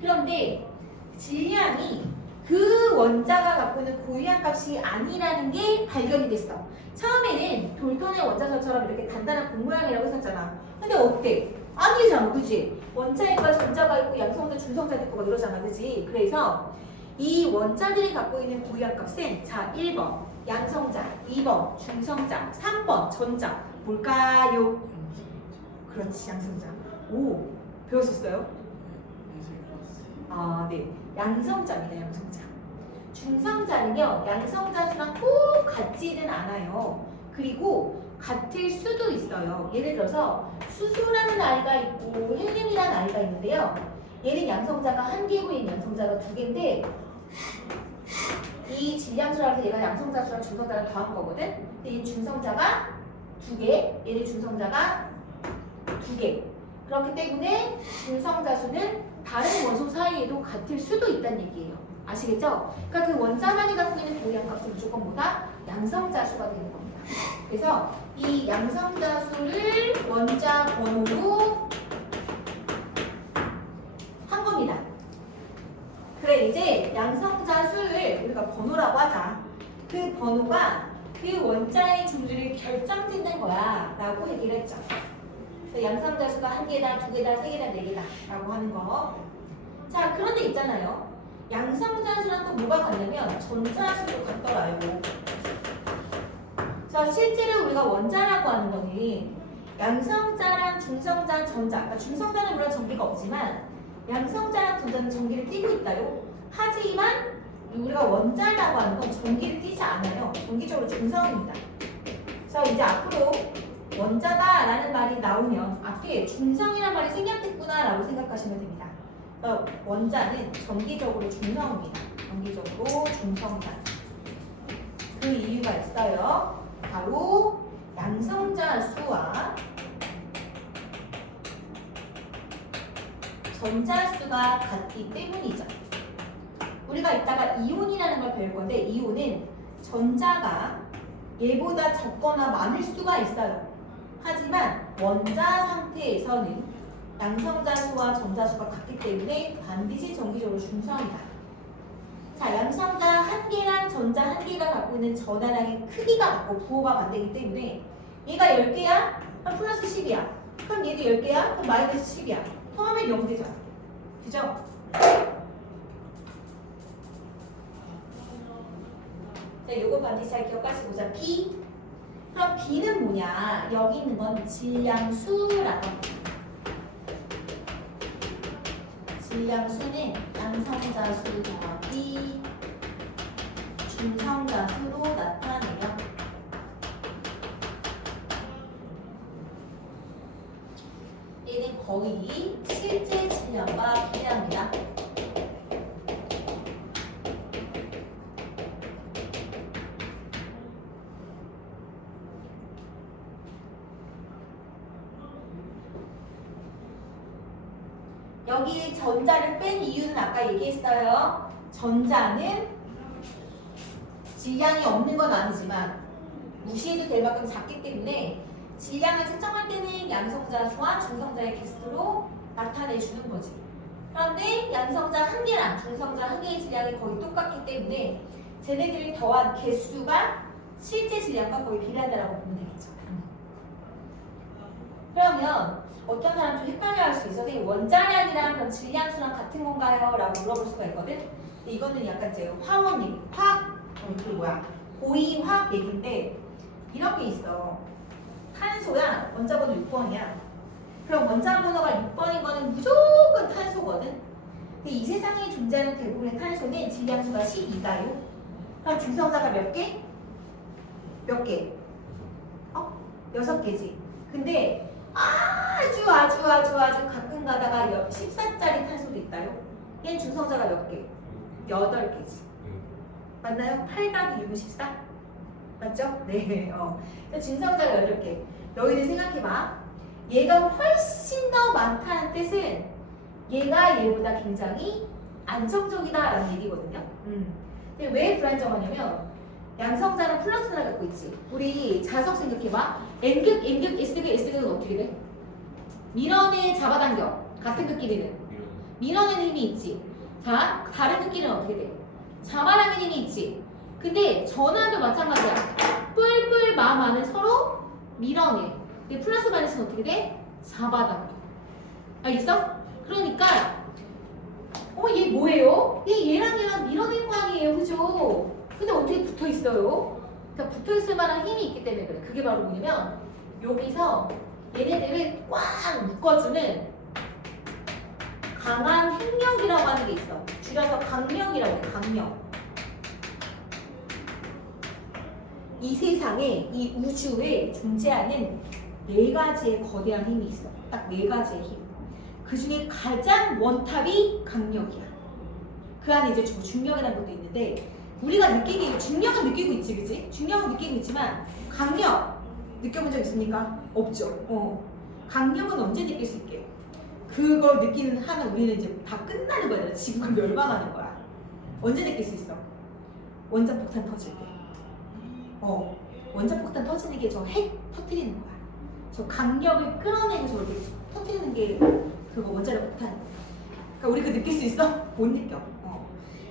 그런데 질량이 그 원자가 갖고 있는 고유한 값이 아니라는 게 발견이 됐어. 처음에는 돌턴의 원자설처럼 이렇게 단단한 공 모양이라고 했었잖아. 근데 어때? 아니잖아, 그치? 원자에가 전자가 있고 양성자, 중성자도 있고 막 이러잖아, 그치? 그래서 이 원자들이 갖고 있는 고유한 값은 자, 1번 양성자, 2번 중성자, 3번 전자. 뭘까요? 그렇지, 양성자. 오, 배웠었어요? 아, 네. 양성자입니다, 양성자. 중성자는요, 양성자 수랑 꼭 같지는 않아요. 그리고 같을 수도 있어요. 예를 들어서 수소라는 아이가 있고 헬륨이라는 아이가 있는데요. 얘는 양성자가 한 개고 얘는 양성자가 두 개인데 이 질량수라서 얘가 양성자 수랑 중성자를 더한 거거든. 근데 이 중성자가 두 개, 얘는 중성자가 두 개. 그렇기 때문에 중성자 수는 다른 원소 사이에도 같을 수도 있다는 얘기예요. 아시겠죠? 그러니까 그 원자만이 갖고 있는 고유한 값은 무조건 뭐다? 양성자 수가 되는 겁니다. 그래서 이 양성자 수를 원자 번호로 한 겁니다. 그래, 이제 양성자 수를 우리가 번호라고 하자. 그 번호가 그 원자의 종류를 결정짓는 거야 라고 얘기를 했죠. 양성자 수가 한 개다, 두 개다, 세 개다, 네 개다 라고 하는 거. 자, 그런데 있잖아요. 양성자 수랑 또 뭐가 같냐면 전자 수도 같더라요. 자, 실제로 우리가 원자라고 하는 거는 양성자랑 중성자, 전자. 그러니까 중성자는 물론 전기가 없지만 양성자랑 전자는 전기를 띠고 있다요. 하지만 우리가 원자라고 하는 건 전기를 띠지 않아요. 전기적으로 중성입니다. 그래서 이제 앞으로 원자다라는 말이 나오면 앞에 중성이라는 말이 생략됐구나라고 생각하시면 됩니다. 원자는 전기적으로 중성입니다. 전기적으로 중성자. 그 이유가 있어요. 바로 양성자 수와 전자 수가 같기 때문이죠. 우리가 이따가 이온이라는 걸 배울 건데 이온은 전자가 얘보다 적거나 많을 수가 있어요. 하지만 원자 상태에서는 양성자 수와 전자 수가 같기 때문에 반드시 전기적으로 중성이다. 자, 양성자 한 개랑 전자 한 개가 갖고 있는 전하량의 크기가 같고 부호가 반대이기 때문에 얘가 10개야? 그럼 플러스 10이야. 그럼 얘도 10개야? 그럼 마이너스 10이야. 포함하면 0 되잖아. 그죠? 자, 요거 반드시 잘 기억하시고 자, B. 그럼 B는 뭐냐? 여기 있는 건 질량수라고 합니다. 질량수는 양성자수 더하기 중성자수로 나타내요. 얘는 거의 실제 질량과 비례합니다. 여기 전자를 뺀 이유는 아까 얘기했어요. 전자는 질량이 없는 건 아니지만 무시해도 될 만큼 작기 때문에 질량을 측정할 때는 양성자수와 중성자의 개수로 나타내주는 거지. 그런데 양성자 한 개랑 중성자 한 개의 질량이 거의 똑같기 때문에 쟤네들이 더한 개수가 실제 질량과 거의 비례한다라고 보면 되겠죠. 그러면 어떤 사람 좀 헷갈려할 수 있어. 원자량이랑 그럼 질량수랑 같은 건가요? 라고 물어볼 수가 있거든. 근데 이거는 약간 이제 화원 얘기, 고위 화학 얘기인데 이런 게 있어. 탄소야, 원자 번호 6번이야. 그럼 원자 번호가 6번인 거는 무조건 탄소거든. 근데 이 세상에 존재하는 대부분의 탄소는 질량수가 12가요. 그럼 중성자가 몇 개? 몇 개? 6개지. 근데 아주 가끔 가다가 14짜리 탄소도 있다요. 얘는 중성자가 몇 개? 8개지. 맞나요? 8 곱하기 6은 14? 맞죠? 네. 중성자가 8개. 너희들 생각해봐. 얘가 훨씬 더 많다는 뜻은 얘가 얘보다 굉장히 안정적이다라는 얘기거든요. 근데 왜 불안정하냐면 양성자는 플러스를 갖고 있지. 우리 자석 생각해봐. N극, S극, S극은 어떻게 돼? 밀어내, 잡아당겨. 같은 극끼리는 밀어내는 힘이 있지. 자, 다른 극끼리는 어떻게 돼? 잡아당기는 힘이 있지. 근데 전하도 마찬가지야. 뿔뿔 마마는 서로 밀어내. 근데 플러스 마이너스는 어떻게 돼? 잡아당겨. 알겠어? 그러니까 얘 뭐예요? 얘랑 밀어낼 거 아니에요, 그죠? 근데 어떻게 붙어 있어요? 그러니까 붙어 있을 만한 힘이 있기 때문에 그래. 그게 바로 뭐냐면 여기서 얘네들을 꽉 묶어주는 강한 핵력이라고 하는 게 있어. 줄여서 강력이라고 해. 강력. 이 세상에, 이 우주에 존재하는 4가지의 거대한 힘이 있어. 딱 4가지의 힘. 그 중에 가장 원탑이 강력이야. 그 안에 이제 중력이라는 것도 있는데 우리가 느끼기, 중력은 느끼고 있지, 그치? 중력은 느끼고 있지만 강력 느껴본 적 있습니까? 없죠. 강력은 언제 느낄 수 있게? 그걸 느끼는 한은 우리는 이제 다 끝나는 거야. 지구가 멸망하는 거야. 언제 느낄 수 있어? 원자폭탄 터질 때. 원자폭탄 터지는 게 저 핵 터뜨리는 거야. 저 강력을 끌어내고 저렇게 터뜨리는 게 그거 원자력 폭탄. 그러니까 우리 그 느낄 수 있어? 못 느껴.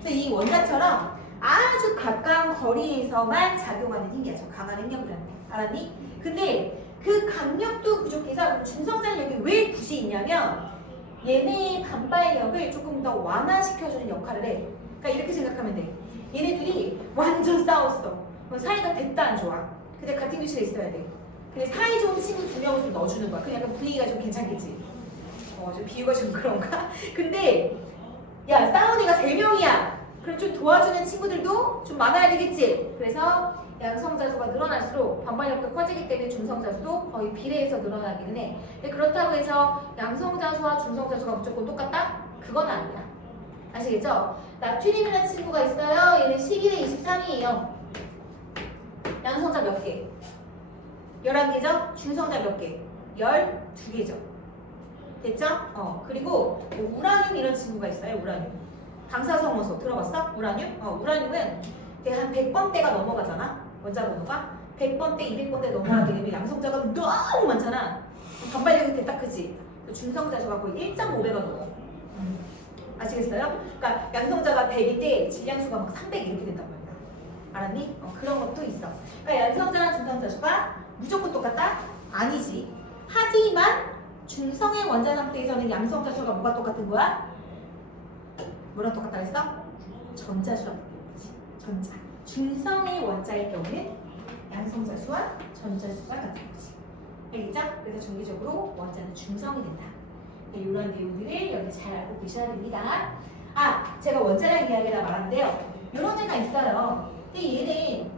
그래서 이 원자처럼 아주 가까운 거리에서만 작용하는 힘이야. 저 강한 핵력이라는 게. 알았니? 근데 그 강력도 부족해서 중성자는 여기 왜 굳이 있냐면 얘네의 반발력을 조금 더 완화시켜주는 역할을 해. 그러니까 이렇게 생각하면 돼. 얘네들이 완전 싸웠어. 사이가 됐다 안 좋아. 근데 같은 교실에 있어야 돼. 근데 사이 좋은 친구 2명을 좀 넣어주는 거야. 그냥 약간 분위기가 좀 괜찮겠지. 좀 비유가 좀 그런가? 근데 야, 싸운 애가 3명이야. 그럼 좀 도와주는 친구들도 좀 많아야 되겠지. 그래서 양성자수가 늘어날수록 반발력도 커지기 때문에 중성자수도 거의 비례해서 늘어나기는 해. 근데 그렇다고 해서 양성자수와 중성자수가 무조건 똑같다? 그건 아니야. 아시겠죠? 나트륨이라는 친구가 있어요. 얘는 11에 23이에요. 양성자 몇 개? 11개죠? 중성자 몇 개? 12개죠. 됐죠? 그리고 우라늄 이런 친구가 있어요. 우라늄. 방사성원소 들어봤어? 우라늄? 우라늄은 한 100번대가 넘어가잖아. 원자 번호가 100번대, 200번대 넘어가게 되면 양성자가 너무 많잖아. 반발력이 됐다 크지? 중성자수가 거의 1.5배가 넘어. 아시겠어요? 그러니까 양성자가 100일 때 질량수가 막 300 이렇게 된단 말이야. 알았니? 그런 것도 있어. 그러니까 양성자랑 중성자수가 무조건 똑같다? 아니지. 하지만 중성의 원자 상태에서는 양성자수가 뭐가 똑같은 거야? 뭐랑 똑같다 했어? 전자수랑 똑같은 거지. 전자. 중성의 원자의 경우는 양성자수와 전자수가 같은 거지. 알겠죠? 그래서 정기적으로 원자는 중성이 된다. 이런 내용들을 여기 잘 알고 계셔야 됩니다. 아, 제가 원자량 이야기라 말하는데요. 이런 애가 있어요. 근데 얘는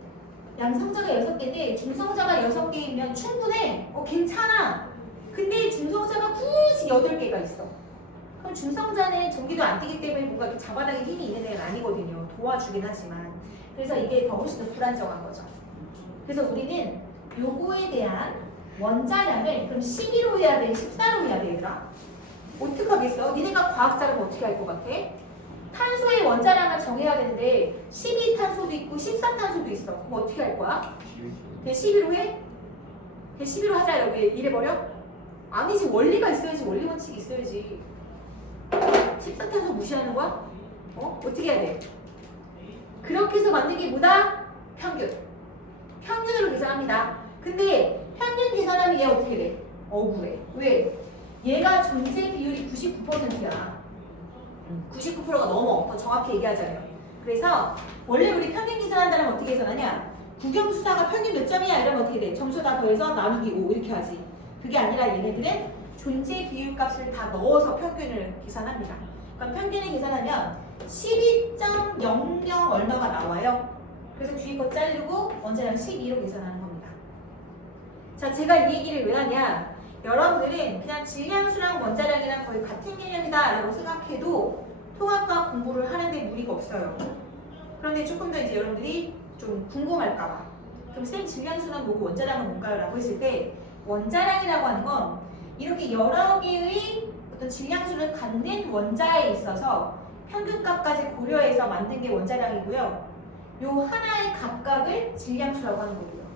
양성자가 6개인데 중성자가 6개이면 충분해. 괜찮아. 근데 중성자가 굳이 8개가 있어. 그럼 중성자는 전기도 안 뛰기 때문에 뭔가 이렇게 잡아당길 힘이 있는 애는 아니거든요. 도와주긴 하지만. 그래서 이게 더 훨씬 더 불안정한 거죠. 그래서 우리는 요거에 대한 원자량을 그럼 12로 해야 돼? 14로 해야 돼, 얘들아? 어떻게 하겠어? 니네가 과학자라면 어떻게 할 것 같아? 탄소의 원자량을 정해야 되는데 12탄소도 있고 14탄소도 있어. 그럼 어떻게 할 거야? 그냥 12로 해? 그냥 12로 하자 여기 이래버려? 아니지, 원리가 있어야지. 원리 원칙이 있어야지. 14탄소 무시하는 거야? 어떻게 해야 돼? 그렇게 해서 만든 게 뭐다? 평균. 평균으로 계산합니다. 근데 평균 계산하면 얘 어떻게 돼? 억울해. 왜? 얘가 존재 비율이 99%야. 99%가 넘어. 더 정확히 얘기하자면. 그래서 원래 우리 평균 계산한다면 어떻게 계산하냐? 국영수사가 평균 몇 점이야? 이러면 어떻게 돼? 점수 다 더해서 나누기 5 이렇게 하지. 그게 아니라 얘네들은 존재 비율 값을 다 넣어서 평균을 계산합니다. 그러니까 평균을 계산하면 12.00 얼마가 나와요. 그래서 뒤에 거 자르고 원자량 12로 계산하는 겁니다. 자, 제가 이 얘기를 왜 하냐? 여러분들은 그냥 질량수랑 원자량이랑 거의 같은 개념이다 라고 생각해도 통합과학 공부를 하는데 무리가 없어요. 그런데 조금 더 이제 여러분들이 좀 궁금할까봐, 그럼 쌤 질량수는 뭐고 원자량은 뭔가요? 라고 했을 때 원자량이라고 하는 건 이렇게 여러 개의 어떤 질량수를 갖는 원자에 있어서 평균값까지 고려해서 만든 게 원자량이고요. 요 하나의 각각을 질량수라고 하는 거고요.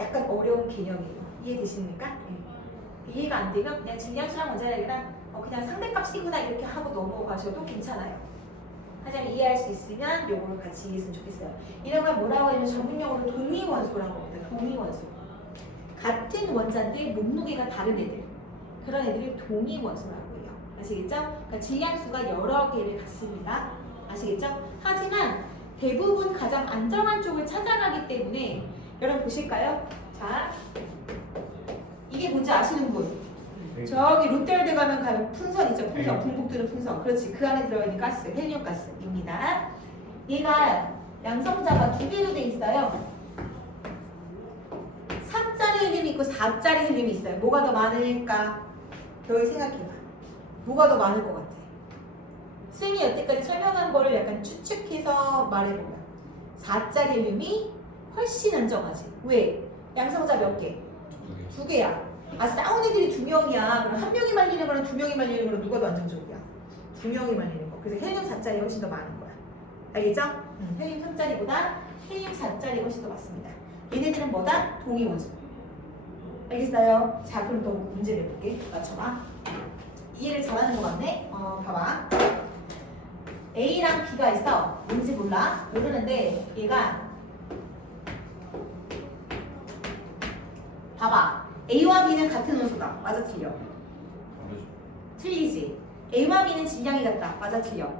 약간 어려운 개념이에요. 이해되십니까? 네. 이해가 안 되면 그냥 질량수랑 원자량이랑 그냥 상대값이구나 이렇게 하고 넘어가셔도 괜찮아요. 하지만 이해할 수 있으면 요거를 같이 이해했으면 좋겠어요. 이런 걸 뭐라고 하냐면 전문용어로 동위원소라고 합니다. 동위원소. 같은 원자인데 몸무게가 다른 애들. 그런 애들을 동위원소라고 해요. 아시겠죠? 그러니까 질량수가 여러 개를 갖습니다. 아시겠죠? 하지만 대부분 가장 안정한 쪽을 찾아가기 때문에 여러분 보실까요? 자, 이게 뭔지 아시는 분? 저기 롯데월드 가면 풍선 있죠? 풍선, 붕붕 뜨는 풍선. 그렇지. 그 안에 들어있는 가스, 헬륨 가스입니다. 얘가 양성자가 2개로 돼 있어요. 3짜리 헬륨이 있고 4짜리 헬륨이 있어요. 뭐가 더 많을까? 여기 생각해봐. 뭐가 더 많을 것 같아? 쌤이 여태까지 설명한 거를 약간 추측해서 말해보면 4짜리 헬륨이 훨씬 안정하지. 왜? 양성자 몇 개? 2개야. 싸운 애들이 2명이야. 그럼 1명이 말리는 거랑 2명이 말리는 거랑 누가 더 안정적이야? 2명이 말리는 거. 그래서 헬륨 4짜리 훨씬 더 많은 거야. 알겠죠? 헬륨 3짜리보다 헬륨 4짜리 훨씬 더 많습니다. 얘네들은 뭐다? 동위원소. 알겠어요? 자, 그럼 또 문제 내볼게. 맞춰봐. 이해를 잘하는 것 같네? 봐봐. A랑 B가 있어. 뭔지 몰라. 모르는데 얘가 봐봐. A와 B는 같은 원소다. 맞아, 틀려? 틀리지. A와 B는 질량이 같다. 맞아, 틀려?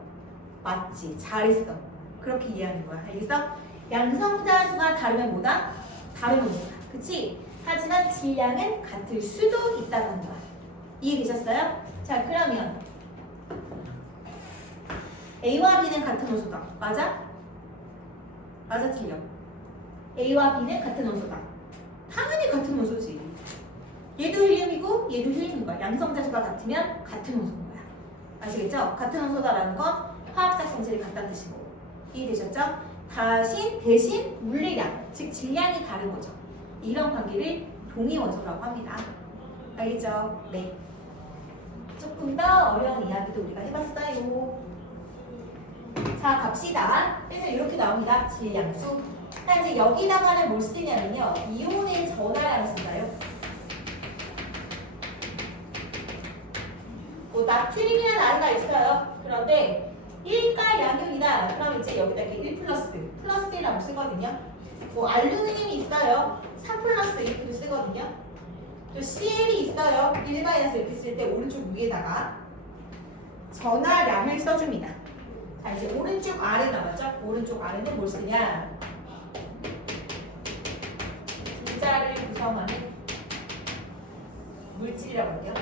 맞지. 잘했어. 그렇게 이해하는 거야. 알겠어? 양성자 수가 다르면 뭐다? 다른 원소다. 그치? 하지만 질량은 같을 수도 있다는 거야. 이해되셨어요? 자, 그러면 A와 B는 같은 원소다. 맞아? 맞아, 틀려? A와 B는 같은 원소다. 당연히 같은 원소지. 얘도 헬륨이고 얘도 헬륨인 거야. 양성자수가 같으면 같은 원소인 거야. 아시겠죠? 같은 원소다라는 건 화학적 성질이 같다는 뜻이고. 이해되셨죠? 대신 물리량, 즉 질량이 다른 거죠. 이런 관계를 동위원소라고 합니다. 알겠죠? 네. 조금 더 어려운 이야기도 우리가 해봤어요. 자, 갑시다. 그래서 이렇게 나옵니다. 질량수. 자, 이제 여기다가는 뭘 쓰냐면요. 이온의 전하량을 쓴다요. 나트륨이라는 아이가 있어요. 그런데 1가 양육이다. 그럼 이제 여기다 이렇게 1 플러스 1이라고 쓰거든요. 알루미늄이 있어요. 3 플러스 이렇게도 쓰거든요. 또 CL이 있어요. 1 마이너스 이렇게 쓸 때 오른쪽 위에다가 전하량을 써줍니다. 자, 이제 오른쪽 아래 남았죠? 오른쪽 아래는 뭘 쓰냐? 분자를 구성하는 물질이라고 할게요.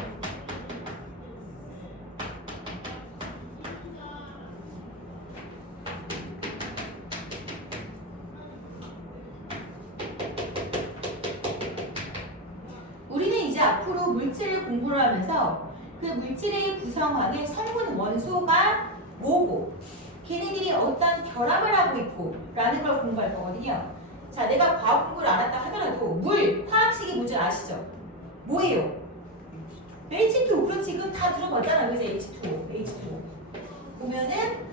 이제 앞으로 물질을 공부를 하면서 그 물질의 구성원의 성분 원소가 뭐고 걔네들이 어떤 결합을 하고 있고 라는 걸 공부할 거거든요. 자, 내가 과학 공부를 알았다 하더라도 물, 화학식이 뭔지 아시죠? 뭐예요? H2O. 그렇지, 지금 다 들어봤잖아. 그지? H2O. 보면은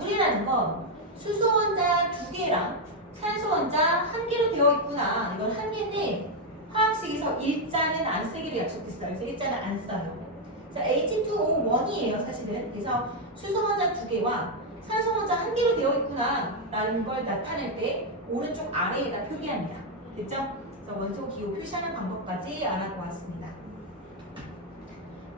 물이라는 건 수소 원자 2개랑 산소 원자 1개로 되어 있구나. 이건 한 개인데 화학식에서 일자는 안 쓰기로 약속했어요. 그래서 일자는 안 써요. 자, H2O1이에요, 사실은. 그래서 수소 원자 2개와 산소 원자 1개로 되어 있구나 라는 걸 나타낼 때 오른쪽 아래에다 표기합니다. 됐죠? 그래서 원소 기호 표시하는 방법까지 알아보았습니다.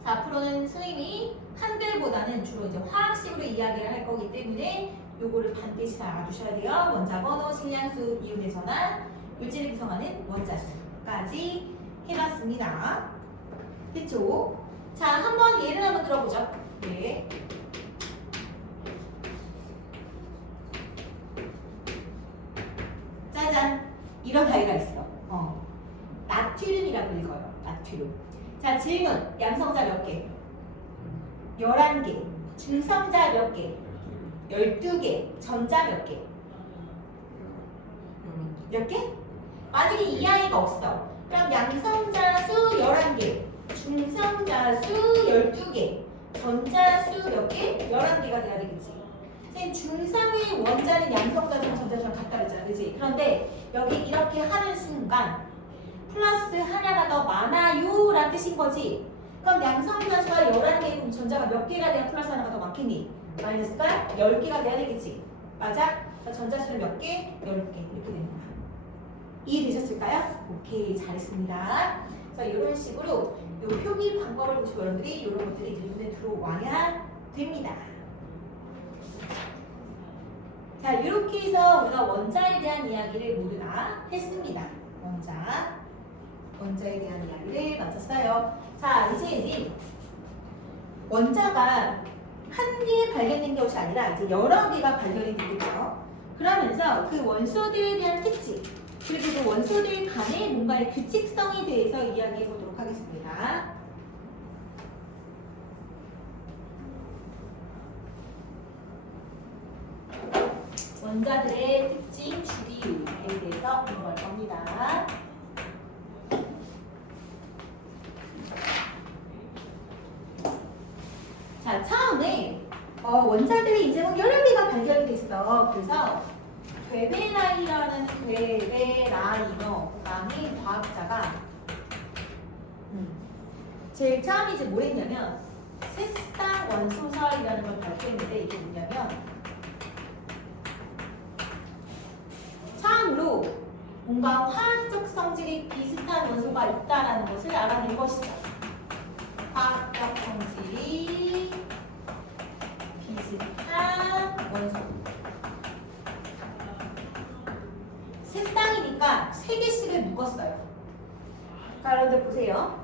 자, 앞으로는 선생님이 한글보다는 주로 이제 화학식으로 이야기를 할 거기 때문에 요거를 반드시 잘 알아두셔야 돼요. 원자 번호, 식량수, 이온의 전환, 물질을 구성하는 원자수까지 해봤습니다. 됐죠? 자, 한번 예를 한번 들어보죠. 네. 짜잔! 이런 아이가 있어. 나트륨이라고 읽어요. 나트륨. 자, 질문. 양성자 몇 개? 11개. 중성자 몇 개? 12개. 전자 몇 개? 몇 개? 만약에 이 아이가 없어. 그럼 양성자 수 11개. 중성자 수 12개. 전자 수 몇 개? 11개가 돼야 되겠지. 선생님, 중성의 원자는 양성자랑 전자랑 같다 그랬잖아. 그치? 그런데 여기 이렇게 하는 순간 플러스 하나가 더 많아요 라는 뜻인 거지. 그럼 양성자수가 11개고 전자가 몇 개가 돼야 플러스 하나가 더 많겠니? 마이너스가 10개가 돼야 되겠지. 맞아? 전자수는 몇 개? 10개 이렇게 되는 거야. 이해되셨을까요? 오케이, 잘했습니다. 자, 이런 식으로 요 표기 방법을 보시고 여러분들이 이런 것들이 이제 눈에 들어와야 됩니다. 자, 이렇게 해서 우리가 원자에 대한 이야기를 모두 다 했습니다. 원자에 대한 이야기를 마쳤어요. 자, 이제 원자가 한 개 발견된 것이 아니라 이제 여러 개가 발견이 되겠죠. 그러면서 그 원소들에 대한 특징, 그리고 그 원소들 간의 뭔가의 규칙성에 대해서 이야기해 보도록 하겠습니다. 원자들의 특징, 주기율에 대해서 공부할 겁니다. 자, 처음에 원자들이 이제 뭐 여러 개가 발견이 됐어. 그래서 괴베라이라는 괴베라이너라는 과학자가 제일 처음에 이제 뭘 했냐면 새쌍 원소설이라는 걸 발표했는데 이게 뭐냐면 처음으로 뭔가 화학적 성질이 비슷한 원소가 있다라는 것을 알아낸 것이죠. 화학적 성질이 비슷한 원소. 세 쌍이니까 3개씩을 묶었어요. 자, 여러분들 보세요.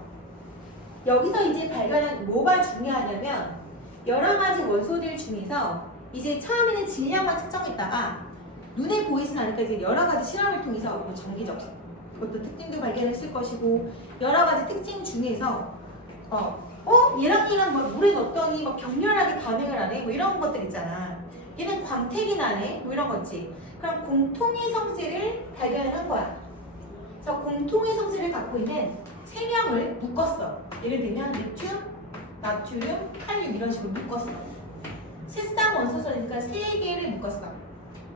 여기서 이제 발견한 뭐가 중요하냐면 여러 가지 원소들 중에서 이제 처음에는 질량만 측정했다가 눈에 보이진 않으니까 이제 여러 가지 실험을 통해서 뭐 전기적 어떤 특징도 발견했을 것이고 여러 가지 특징 중에서 얘랑 뭐 물에 넣었더니 막 격렬하게 반응을 하네 뭐 이런 것들 있잖아. 얘는 광택이 나네 뭐 이런 거지. 그럼 공통의 성질을 발견을 한 거야. 그래서 공통의 성질을 갖고 있는 3명을 묶었어. 예를 들면 리튬, 나트륨, 칼륨 이런 식으로 묶었어. 새쌍 원소설이니까 3개를 묶었어.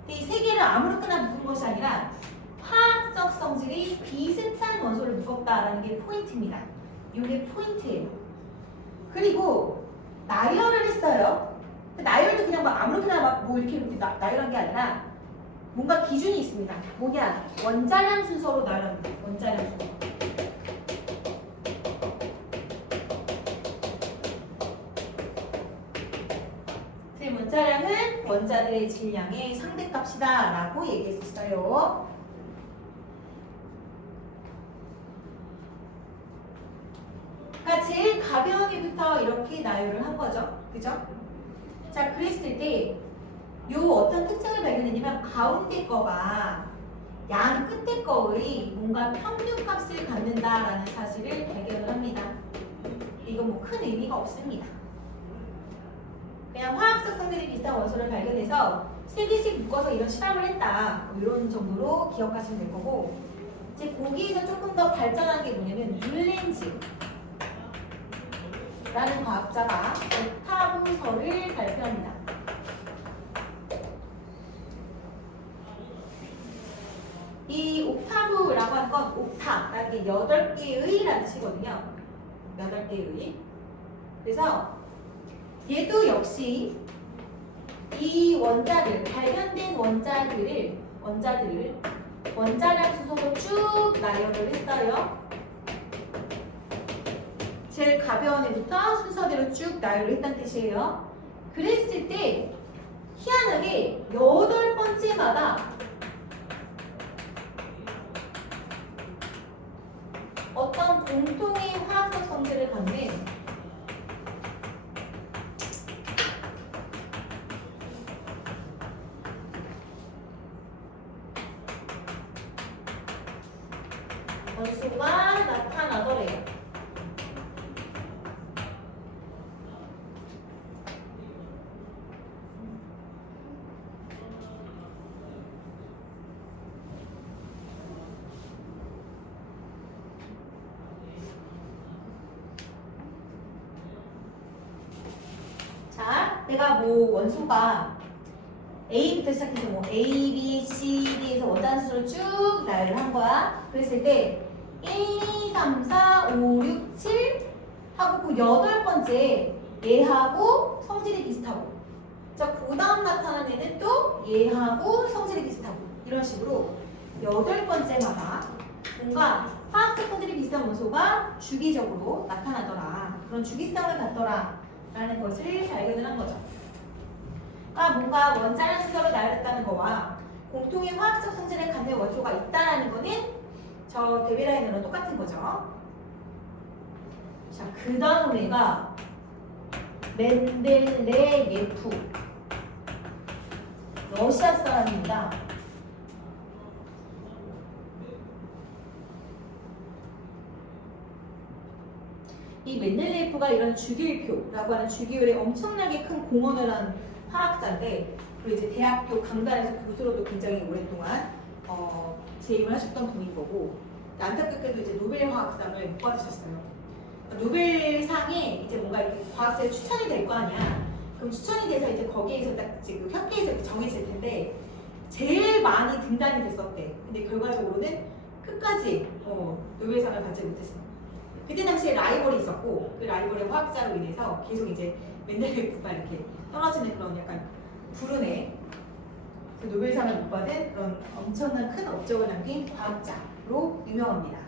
근데 이 3개를 아무렇게나 묶은 것이 아니라 화학적 성질이 비슷한 원소를 묶었다라는 게 포인트입니다. 이게 포인트예요. 그리고 나열을 했어요. 나열도 그냥 막 아무렇게나 뭐 이렇게 나열한 게 아니라 뭔가 기준이 있습니다. 뭐냐? 원자량 순서로 나열합니다. 원자량 순서. 원자량은 원자들의 질량의 상대값이다 라고 얘기했었어요. 그러니까 제일 가벼운 게부터 이렇게 나열을 한 거죠. 그죠? 자, 그랬을 때 요 어떤 특징을 발견했냐면 가운데 거가 양 끝에 거의 뭔가 평균값을 갖는다라는 사실을 발견을 합니다. 이건 뭐 큰 의미가 없습니다. 그냥 화학적 성질이 비슷한 원소를 발견해서 3개씩 묶어서 이런 실험을 했다. 뭐 이런 정도로 기억하시면 될 거고, 이제 거기에서 조금 더 발전한 게 뭐냐면 뮬렌즈라는 과학자가 옥타브설을 발표합니다. 이 옥타브라고 하는 건 옥타라는 게 8개의 라는 뜻이거든요. 8개의. 그래서 얘도 역시 이 원자들, 발견된 원자들을 원자량 순서로 쭉 나열을 했어요. 제일 가벼운 애부터 순서대로 쭉 나열을 했다는 뜻이에요. 그랬을 때 희한하게 8번째마다 어떤 공통의 화학적 성질을 갖는 원소가 나타나더래요. 자, 내가 뭐 원소가 A부터 시작해서 뭐 A, B, C, D에서 원자수를 쭉 나열을 한 거야. 그랬을 때 1, 2, 3, 4, 5, 6, 7 하고 그 8번째 얘하고 성질이 비슷하고, 자, 그 다음 나타난 애는 또 얘하고 성질이 비슷하고, 이런 식으로 8번째마다 뭔가 화학적 성질이 비슷한 원소가 주기적으로 나타나더라. 그런 주기성을 갖더라 라는 것을 발견을 한 거죠. 그러니까 뭔가 원자량 순서로 나열했다는 거와 공통의 화학적 성질을 갖는 원소가 있다는 거는 저 데빌라인으로 똑같은 거죠. 자, 그 다음에가 멘델레예프, 러시아 사람입니다. 이 멘델레예프가 이런 주기율표라고 하는 주기율에 엄청나게 큰 공헌을 한 화학자인데, 그리고 이제 대학교 강단에서 교수로도 굉장히 오랫동안 재임을 하셨던 분인 거고, 안타깝게도 이제 노벨 화학상을 못 받으셨어요. 노벨상에 이제 뭔가 이렇게 과학자에 추천이 될 거 아니야. 그럼 추천이 돼서 이제 거기에서 딱 지금 협회에서 정해질 텐데 제일 많이 등단이 됐었대. 근데 결과적으로는 끝까지 노벨상을 받지 못했어. 그때 당시에 라이벌이 있었고, 그 라이벌의 화학자로 인해서 계속 이제 멘델레예프가 이렇게 떨어지는 그런 약간 불운의 그 노벨상을 못 받은 그런 엄청난 큰 업적을 남긴 과학자로 유명합니다.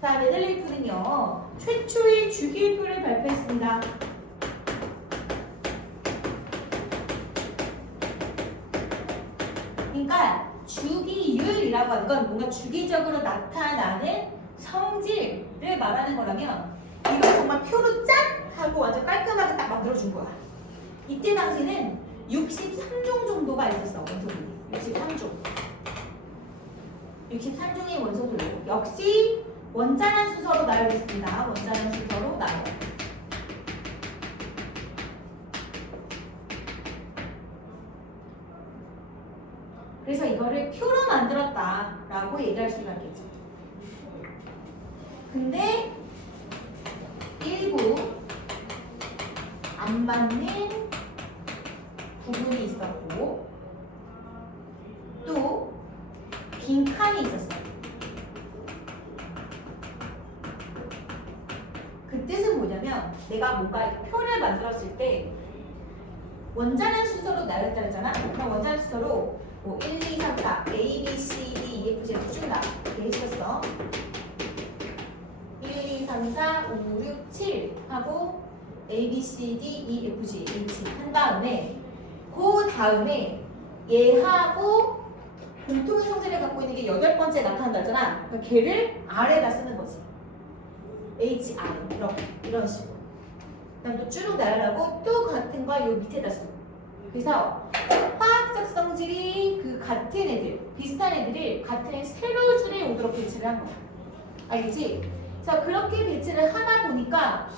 자, 멘델레예프는요, 최초의 주기율표를 발표했습니다. 그러니까 주기율이라고 하는 건 뭔가 주기적으로 나타나는 성질을 말하는 거라면, 이걸 정말 표로 짠! 하고 완전 깔끔하게 딱 만들어준 거야. 이때 당시는 63종 정도가 있었어, 원소들이. 63종. 63종의 원소들로 역시 원자량 순서로 나열했습니다. 원자량 순서로 나열. 그래서 이거를 표로 만들었다라고 얘기할 수가 있겠죠. 근데 일부 안 맞는 부분이 있었고, 또 빈칸이 있었어요. 그 뜻은 뭐냐면, 내가 뭔가 표를 만들었을 때 원자량 순서로 나열했다 했잖아. 그럼 원자량 순서로 뭐 1, 2, 3, 4, A, B, C, D, E, F, G 이렇게 쭉 돼 있었어. 1, 2, 3, 4, 5, 6, 7 하고 A, B, C, D, E, F, G, H 한 다음에, 그 다음에 얘하고 공통의 성질을 갖고 있는 게 8번째 나타난다 했잖아. 그러니까 걔를 R에다 쓰는 거지. H, R 이런 식으로. 그다음 또 쭉 나열하고 또 같은 거 요 밑에다 쓰고. 그래서 화학적 성질 성질이 그 같은 애들, 비슷한 애들을 같은 세로 줄에 오도록 배치를 한 거야. 알겠지? 자, 그렇게 배치를 하다 보니까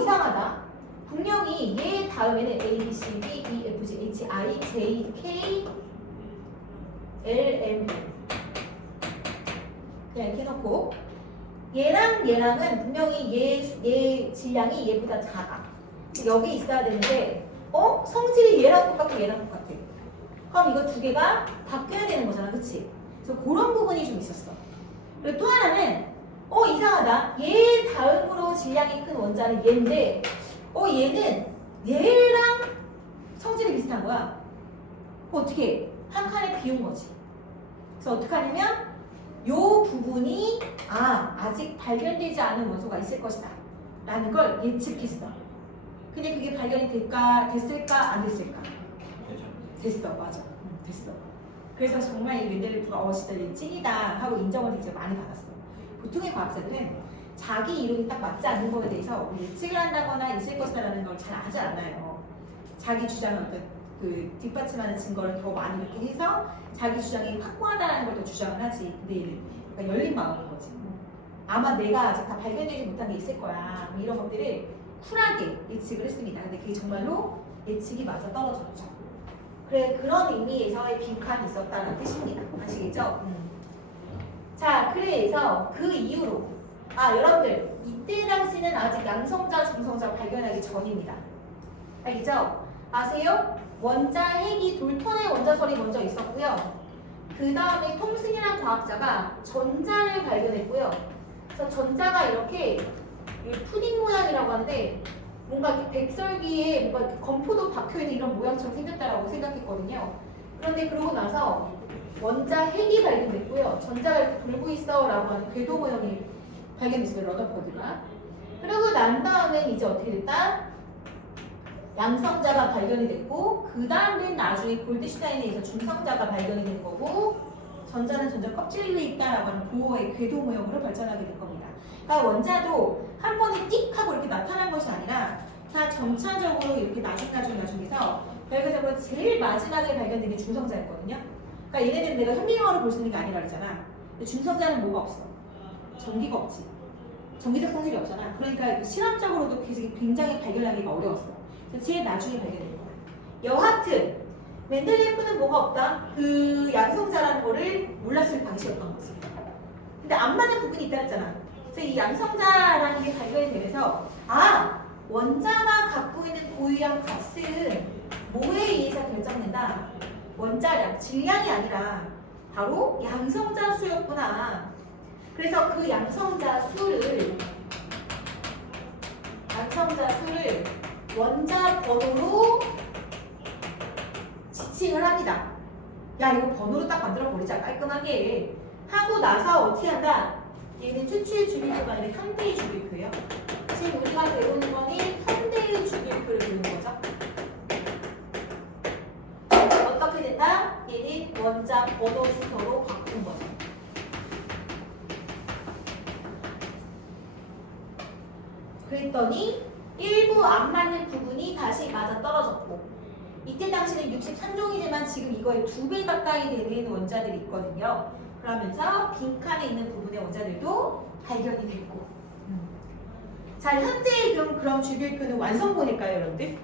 이상하다. 분명히 얘 다음에는 A, B, C, D, E, F, G, H, I, J, K, L, M 그냥 이렇게 해놓고 얘랑 얘랑은 분명히 얘 질량이 얘보다 작아. 여기 있어야 되는데 성질이 얘랑 똑같고 얘랑 똑같아. 그럼 이거 두 개가 바뀌어야 되는 거잖아. 그치? 그래서 그런 부분이 좀 있었어. 그리고 또 하나는 이상하다. 얘 다음으로 질량이 큰 원자는 얘인데 얘는 얘랑 성질이 비슷한 거야. 어떻게 한 칸에 비운 거지. 그래서 어떻게 하냐면 요 부분이 아직 발견되지 않은 원소가 있을 것이다 라는 걸 예측했어. 근데 그게 발견이 됐을까 안 됐을까? 됐어. 맞아. 됐어. 그래서 정말 이 멘델레프가 진짜 얘 찐이다 하고 인정을 이제 많이 받았어. 보통의 과학자들은 자기 이론이 딱 맞지 않는 거에 대해서 예측을 한다거나 있을 것이라는 걸 잘 하지 않아요. 자기 주장을 그 뒷받침하는 증거를 더 많이 이렇게 해서 자기 주장이 확고하다는 걸 더 주장을 하지. 근데 얘는 그러니까 열린 마음인 거지. 아마 내가 아직 다 발견되지 못한 게 있을 거야. 이런 것들을 쿨하게 예측을 했습니다. 근데 그게 정말로 예측이 맞아 떨어졌죠. 그래, 그런 의미에서의 빈칸이 있었다는 뜻입니다. 아시겠죠? 자, 그래서 그 이후로 여러분들 이때 당시는 아직 양성자, 중성자 발견하기 전입니다. 알겠죠? 아세요? 원자 핵이 돌턴의 원자설이 먼저 있었고요. 그 다음에 톰슨이라는 과학자가 전자를 발견했고요. 그래서 전자가 이렇게 푸딩 모양이라고 하는데 뭔가 이렇게 백설기에 뭔가 이렇게 건포도 박혀있는 이런 모양처럼 생겼다라고 생각했거든요. 그런데 그러고 나서 원자 핵이 발견됐고요. 전자가 이렇게 돌고 있어 라고 하는 궤도 모형이 발견됐어요. 러더퍼드가. 그러고 난 다음엔 이제 어떻게 됐다? 양성자가 발견이 됐고 그 다음엔 나중에 골드슈타인에 의해서 중성자가 발견이 된 거고 전자는 전자 껍질 위에 있다라고 하는 보호의 궤도 모형으로 발전하게 된 겁니다. 그러니까 원자도 한 번에 띡 하고 이렇게 나타난 것이 아니라 다 점차적으로 이렇게 나중에서 결과적으로 제일 마지막에 발견된 게 중성자였거든요. 그러니까 얘네들은 내가 현미경으로 볼 수 있는 게 아니라 그랬잖아. 근데 중성자는 뭐가 없어? 전기가 없지. 전기적 성질이 없잖아. 그러니까 실험적으로도 굉장히 발견하기가 어려웠어. 그래서 제일 나중에 발견된 거야. 여하튼 멘델리예프는 뭐가 없다? 그 양성자라는 거를 몰랐을 당시였던 거지. 근데 안 맞는 부분이 있다 했잖아. 그래서 이 양성자라는 게 발견이 되면서 원자가 갖고 있는 고유한 값은 뭐에 의해서 결정된다? 원자량, 질량이 아니라 바로 양성자 수였구나. 그래서 그 양성자 수를 원자 번호로 지칭을 합니다. 야, 이거 번호로 딱 만들어 버리자. 깔끔하게 하고 나서 어떻게 한다? 얘는 최초의 주기표가 아니라 현대의 주기표예요. 지금 우리가 배우는 거는 현대의 주기표를 배우는 거죠. 어떻게 된다? 얘는 원자 번호 순서로 바꾼 거죠. 그랬더니 일부 안 맞는 부분이 다시 맞아 떨어졌고 이때 당시는 63종이지만 지금 이거의 2배 가까이 되는 원자들이 있거든요. 그러면서 빈칸에 있는 부분의 원자들도 발견이 됐고 자, 현재의 그럼 주기율표는 완성본일까요, 여러분들?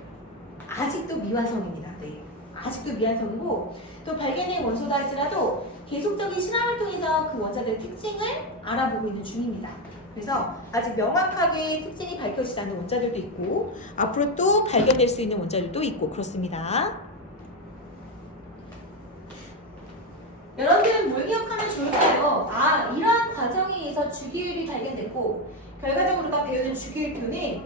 아직도 미완성입니다. 네, 아직도 미완성이고 또 발견된 원소다 할지라도 계속적인 실험을 통해서 그 원자들의 특징을 알아보고 있는 중입니다. 그래서 아직 명확하게 특징이 밝혀지지 않는 원자들도 있고 앞으로 또 발견될 수 있는 원자들도 있고 그렇습니다. 여러분들은 뭘 기억하면 좋을까요? 이러한 과정에 의해서 주기율이 발견됐고 결과적으로 우리가 배우는 주기율표는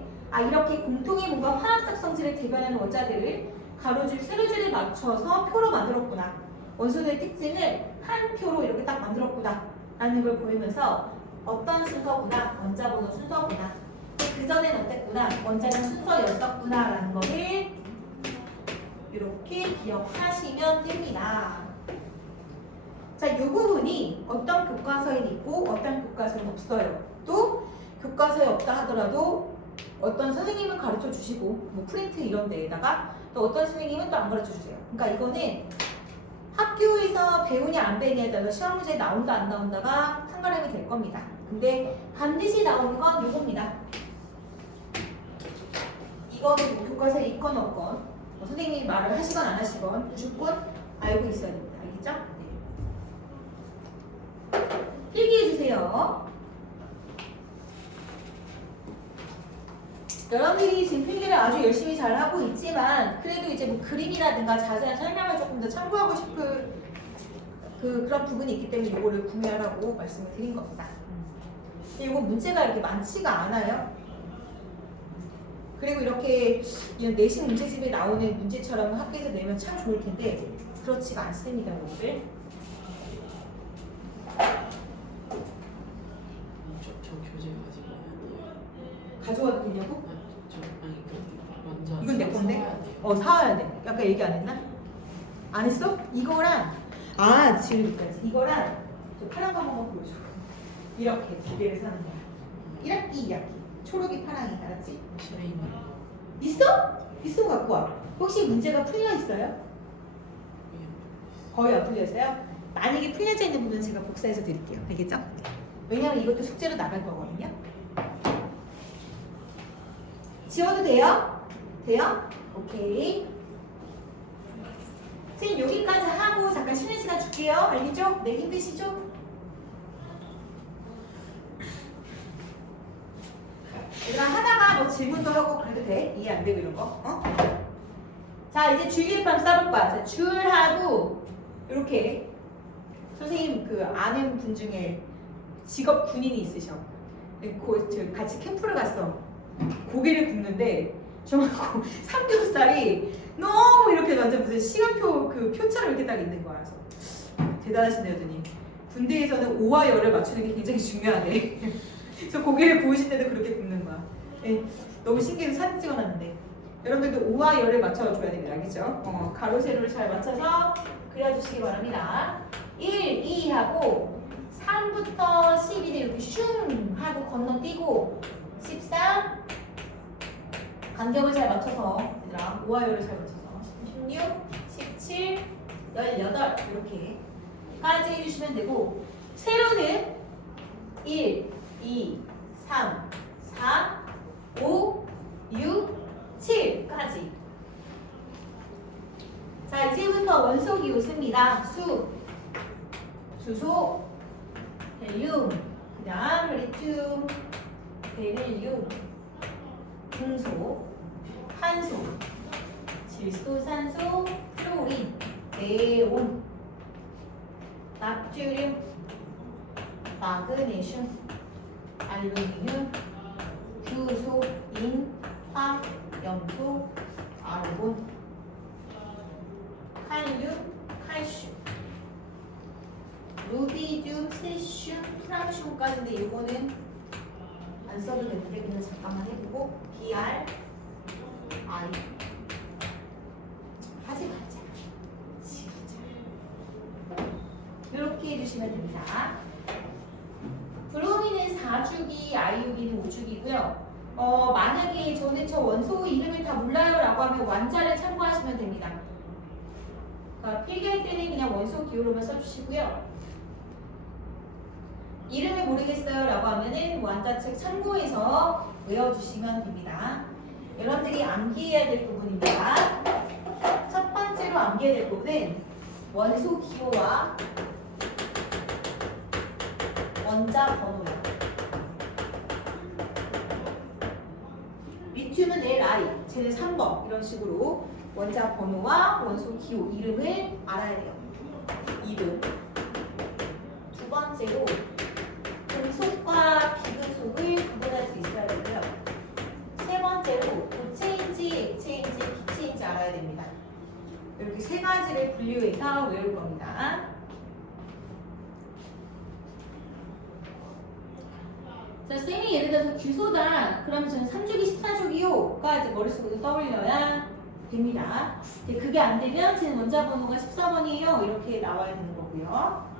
이렇게 공통의 뭔가 화학적 성질을 대변하는 원자들을 가로줄, 세로줄에 맞춰서 표로 만들었구나. 원소들의 특징을 한 표로 이렇게 딱 만들었구나 라는 걸 보이면서 어떤 순서구나, 원자 번호 순서구나, 그 전엔 어땠구나, 원자는 순서였었구나 라는 거를 이렇게 기억하시면 됩니다. 자, 이 부분이 어떤 교과서에는 있고 어떤 교과서에는 없어요. 또 교과서에 없다 하더라도 어떤 선생님은 가르쳐 주시고 뭐 프린트 이런 데에다가 또 어떤 선생님은 또 안 가르쳐 주세요. 그러니까 이거는 학교에서 배우냐 안 배우냐에 따라서 시험 문제에 나온다 안 나온다가 판가름이 될 겁니다. 근데 반드시 나오는 건 이겁니다. 이거는 뭐 교과서에 있건 없건 뭐 선생님이 말을 하시건 안 하시건 무조건 알고 있어야 됩니다. 알겠죠? 네. 필기해 주세요. 여러분들이 지금 필기를 아주 열심히 잘 하고 있지만 그래도 이제 뭐 그림이라든가 자세한 설명을 조금 더 참고하고 싶은 그런 부분이 있기 때문에 이거를 구매하라고 말씀을 드린 겁니다. 근데 이거 문제가 이렇게 많지가 않아요. 그리고 이렇게 이런 내신 문제집에 나오는 문제처럼 학교에서 내면 참 좋을 텐데 그렇지가 않습니다, 여러분들. 저 교재 가지고 와야 돼요. 가져와도 되냐고? 아니 먼저 이건 내 건데? 사야 돼요. 사와야 돼. 아까 얘기 안 했나? 안 했어? 이거랑 지금 이거랑 저 파란 거 한번 보여줘. 이렇게 두 개를 사는 거야. 1학기, 2학기. 초록이 파랑이 알았지? 집에 있는 거. 있어? 있으면 갖고 와. 혹시 문제가 풀려 있어요? 거의 안 풀려 있어요? 만약에 풀려져 있는 부분은 제가 복사해서 드릴게요. 알겠죠? 왜냐면 이것도 숙제로 나갈 거거든요. 지워도 돼요? 돼요? 오케이. 선생님 여기까지 하고 잠깐 쉬는 시간 줄게요. 알겠죠? 네, 힘드시죠? 얘들아 하다가 뭐 질문도 하고 그래도 돼. 이해 안 되고 이런 거. 자, 이제 줄기립함 써볼 거야. 자, 줄하고 이렇게 선생님 그 아는 분 중에 직업 군인이 있으셔. 같이 캠프를 갔어. 고기를 굽는데 정말 삼겹살이 너무 이렇게 완전 무슨 시간표 그 표처럼 이렇게 딱 있는 거야. 그래서 대단하시네요, 더니 군대에서는 오와 열을 맞추는 게 굉장히 중요하네. 그래서 고기를 구우실 때도 그렇게 굽는 거야. 네, 너무 신기해서 사진 찍어놨는데 여러분들도 오와 열을 맞춰줘야 됩니다. 알겠죠? 가로 세로를 잘 맞춰서 그려주시기 바랍니다. 1, 2 하고 3부터 12를 이렇게 슝 하고 건너뛰고 13 간격을 잘 맞춰서 얘들아 오와 열을 잘 맞춰서 16, 17, 18 이렇게까지 해주시면 되고 세로는 1, 2, 3, 4, 5, 6, 7까지. 자, 이제부터 원소기호수입니다. 수소, 헬륨, 그 다음 리튬, 베릴륨, 금소, 탄소, 질소, 산소, 플로린, 네온, 나트륨, 마그네슘, 알루미늄, 규소, 인, 황, 염소, 아르곤, 칼륨, 칼슘, 루비듐, 세슘, 프랑슘까지인데 이거는 안 써도 되는데 그냥 잠깐만 해보고 Br, I 하지 말자. 이렇게 해주시면 됩니다. 브로미는 4주기, 아이오딘은 5주기고요. 만약에 저는 저 원소 이름을 다 몰라요 라고 하면 완자를 참고하시면 됩니다. 그러니까 필기할 때는 그냥 원소 기호로만 써주시고요. 이름을 모르겠어요 라고 하면은 완자책 참고해서 외워주시면 됩니다. 여러분들이 암기해야 될 부분입니다. 첫 번째로 암기해야 될 부분은 원소 기호와 원자 번호예요. 리튬은 Li, 쟤는 3번 이런 식으로 원자 번호와 원소 기호 이름을 알아야 돼요. 이름. 두 번째로 금속과 비금속을 구분할 수 있어야 되고요. 세 번째로 고체인지, 액체인지, 기체인지 알아야 됩니다. 이렇게 세 가지를 분류해서 외울 겁니다. 자, 쌤이 예를 들어서 규소다. 그러면 저는 3주기, 14주기요가 이제 머릿속으로 떠올려야 됩니다. 이제 그게 안 되면 제 원자 번호가 14번이에요. 이렇게 나와야 되는 거고요.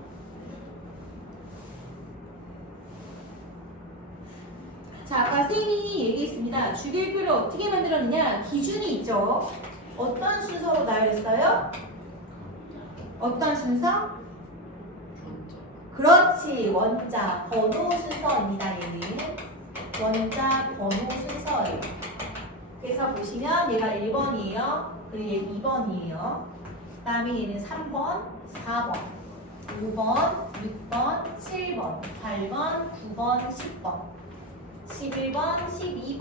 자, 아까 쌤이 얘기했습니다. 주기율표를 어떻게 만들었느냐? 기준이 있죠. 어떤 순서로 나열했어요? 어떤 순서? 원자. 그렇지. 원자 번호 순서입니다. 얘는 원자 번호 순서예요. 그래서 보시면 얘가 1번이에요. 그리고 얘 2번이에요. 그 다음에 얘는 3번, 4번, 5번, 6번, 7번, 8번, 9번, 10번, 11번, 12번,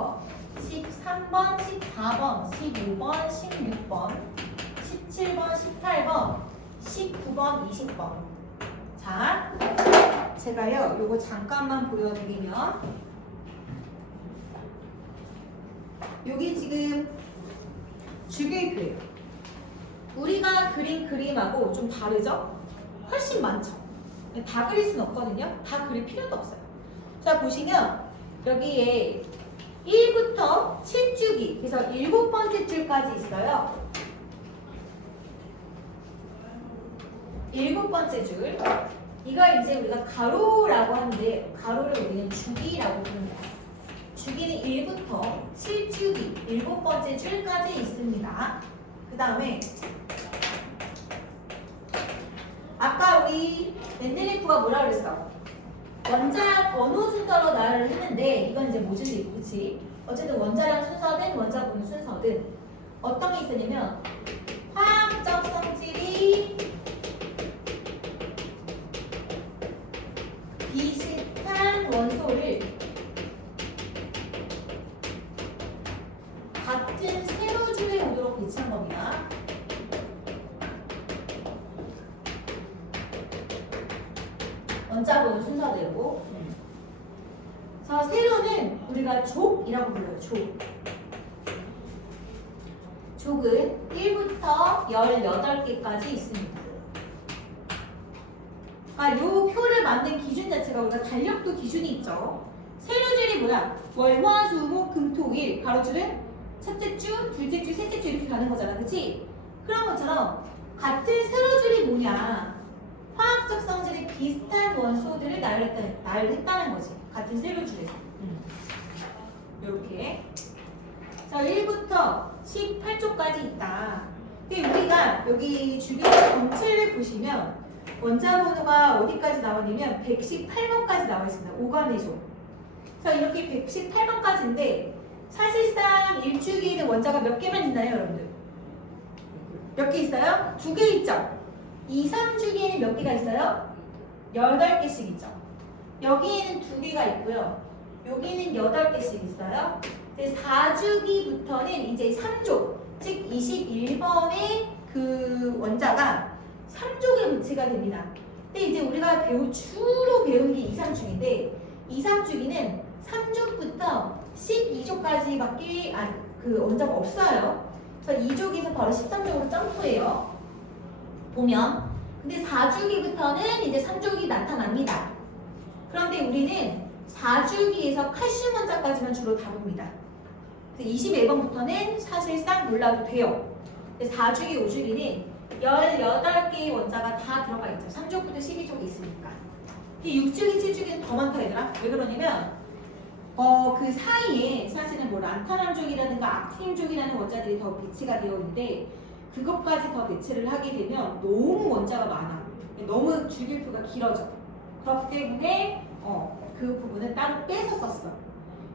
13번, 14번, 15번, 16번, 17번, 18번, 19번, 20번. 자, 제가요, 요거 잠깐만 보여드리면, 여기 지금 주기율표예요. 우리가 그린 그림하고 좀 다르죠? 훨씬 많죠? 다 그릴 수는 없거든요? 다 그릴 필요도 없어요. 자, 보시면 여기에 1부터 7주기, 그래서 7번째 줄까지 있어요. 7번째 줄. 이걸 이제 우리가 가로라고 하는데, 가로를 우리는 주기라고 부릅니다. 주기는 1부터 7주기, 7번째 줄까지 있습니다. 그 다음에 아까 우리 멘델리프가 뭐라 그랬어? 원자 번호 순서로 나열을 했는데, 이건 이제 모질리, 그렇지? 어쨌든 원자량 순서든 원자 번호 순서든 어떤 게 있었냐면, 화학적 성질이 비슷한 원소를 같은 세로줄에 오도록 배치한 겁니다. 원자 번호 순서대로. 그래서 세로는 우리가 족이라고 불러요. 족. 족은 1부터 18개까지 있습니다. 이 표를 만든 기준 자체가 우리가 달력도 기준이 있죠. 세로줄이 뭐야? 월, 화, 수, 목, 금, 토, 일. 가로줄은 첫째 주, 둘째 주, 셋째 주 이렇게 가는 거잖아. 그치? 그런 것처럼 같은 세로줄이 뭐냐? 화학적 성질이 비슷한 원소들을 나열했다는 거지. 같은 세로줄에서. 이렇게. 자, 1부터 18쪽까지 있다. 근데 우리가 여기 주변 전체를 보시면 원자 번호가 어디까지 나오냐면 118번까지 나와 있습니다. 5간의 자, 이렇게 118번까지인데 사실상 1주기에는 원자가 몇 개만 있나요, 여러분들? 몇 개 있어요? 2개 있죠? 2, 3주기에는 몇 개가 있어요? 8개씩 있죠. 여기에는 2개가 있고요. 여기는 8개씩 있어요. 4주기부터는 이제 3족, 즉 21번의 그 원자가 3족에 배치가 됩니다. 근데 이제 우리가 주로 배운 게 2, 3주기인데 2, 3주기는 3족부터 12족까지밖에 그 원자가 없어요. 그래서 2족에서 바로 13족으로 점프해요. 보면. 근데 4주기부터는 이제 3족이 나타납니다. 그런데 우리는 4주기에서 칼슘 원자까지만 주로 다룹니다. 21번부터는 사실상 몰라도 돼요. 4주기, 5주기는 18개의 원자가 다 들어가 있죠. 3족부터 12족이 있으니까. 6주기, 7주기는 더 많다 얘들아. 왜 그러냐면 그 사이에 사실은 뭐 란타람족이라든가 악티늄족이라는 원자들이 더 배치가 되어 있는데 그것까지 더 배치를 하게 되면 너무 원자가 많아. 너무 주기표가 길어져. 그렇기 때문에 그 부분은 따로 빼서 썼어.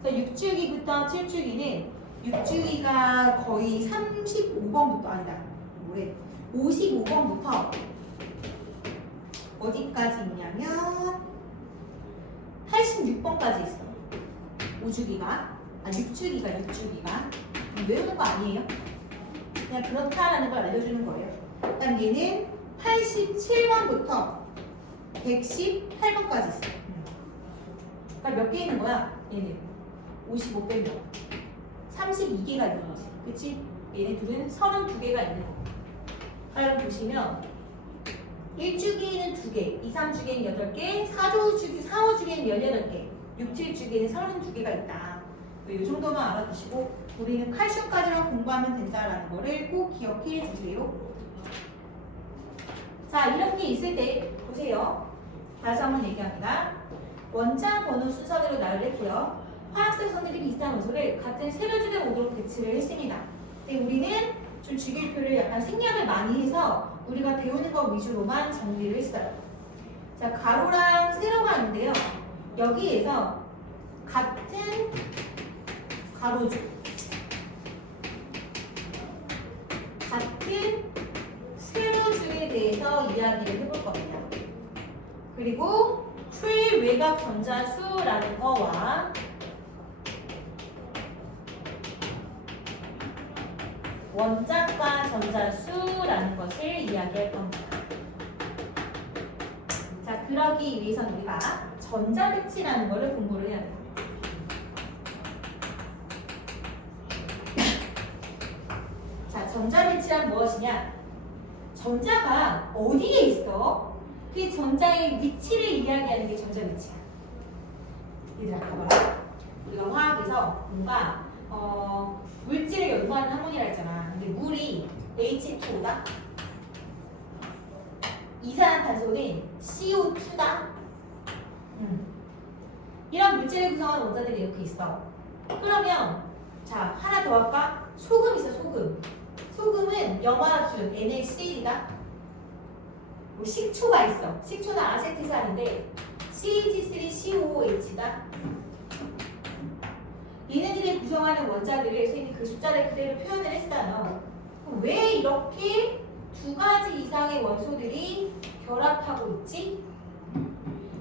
그래서 6주기부터 7주기는 6주기가 거의 35번부터 아니다. 뭐래? 55번부터 어디까지 있냐면 86번까지 있어. 5주기가 6주기가 외우는 거 아니에요? 그냥 그렇다라는 걸 알려주는 거예요. 그다음 얘는 87번부터 118번까지 있어. 그러니까 몇 개 있는 거야? 얘는 55 빼면 32개가 있는 거지. 그치? 얘네 둘은 32개가 있는 거. 그럼 보시면 1주기에는 2개, 2, 3주기에는 8개, 4, 5주기에는 18개, 6, 7주기에는 32개가 있다. 이 정도만 알아두시고 우리는 칼슘까지만 공부하면 된다라는 거를 꼭 기억해 주세요. 자, 이렇게 있을 때 보세요. 다시 한번 얘기합니다. 원자 번호 순서대로 나열했고요. 화학적 성질이 비슷한 원소를 같은 세로줄에 오도록 배치를 했습니다. 근데 우리는 좀 주기율표를 약간 생략을 많이 해서 우리가 배우는 것 위주로만 정리를 했어요. 자, 가로랑 세로가 있는데요. 여기에서 같은 가로줄, 같은 세로줄에 대해서 이야기를 해볼 겁니다. 그리고 출외곽 전자수라는 거와 원자과 전자수라는 것을 이야기할 겁니다. 자, 그러기 위해서는 우리가 전자배치라는 것을 공부를 해야 돼요. 자, 전자배치란 무엇이냐? 전자가 어디에 있어? 그 전자의 위치를 이야기하는 게 전자배치야. 얘들아, 봐봐. 우리가 화학에서 뭔가 물질을 연구하는 학문이라 했잖아. 근데 물이 H2다. 이산화탄소는 CO2다. 이런 물질을 구성하는 원자들이 이렇게 있어. 그러면 자, 하나 더 할까? 소금 있어, 소금. 소금은 염화준 NaCl이다. 뭐 식초가 있어. 식초는 아세트산인데 CH3COOH다. 얘네들이 구성하는 원자들을 선생님이 그 숫자를 그대로 표현을 했어요. 그럼 왜 이렇게 두 가지 이상의 원소들이 결합하고 있지?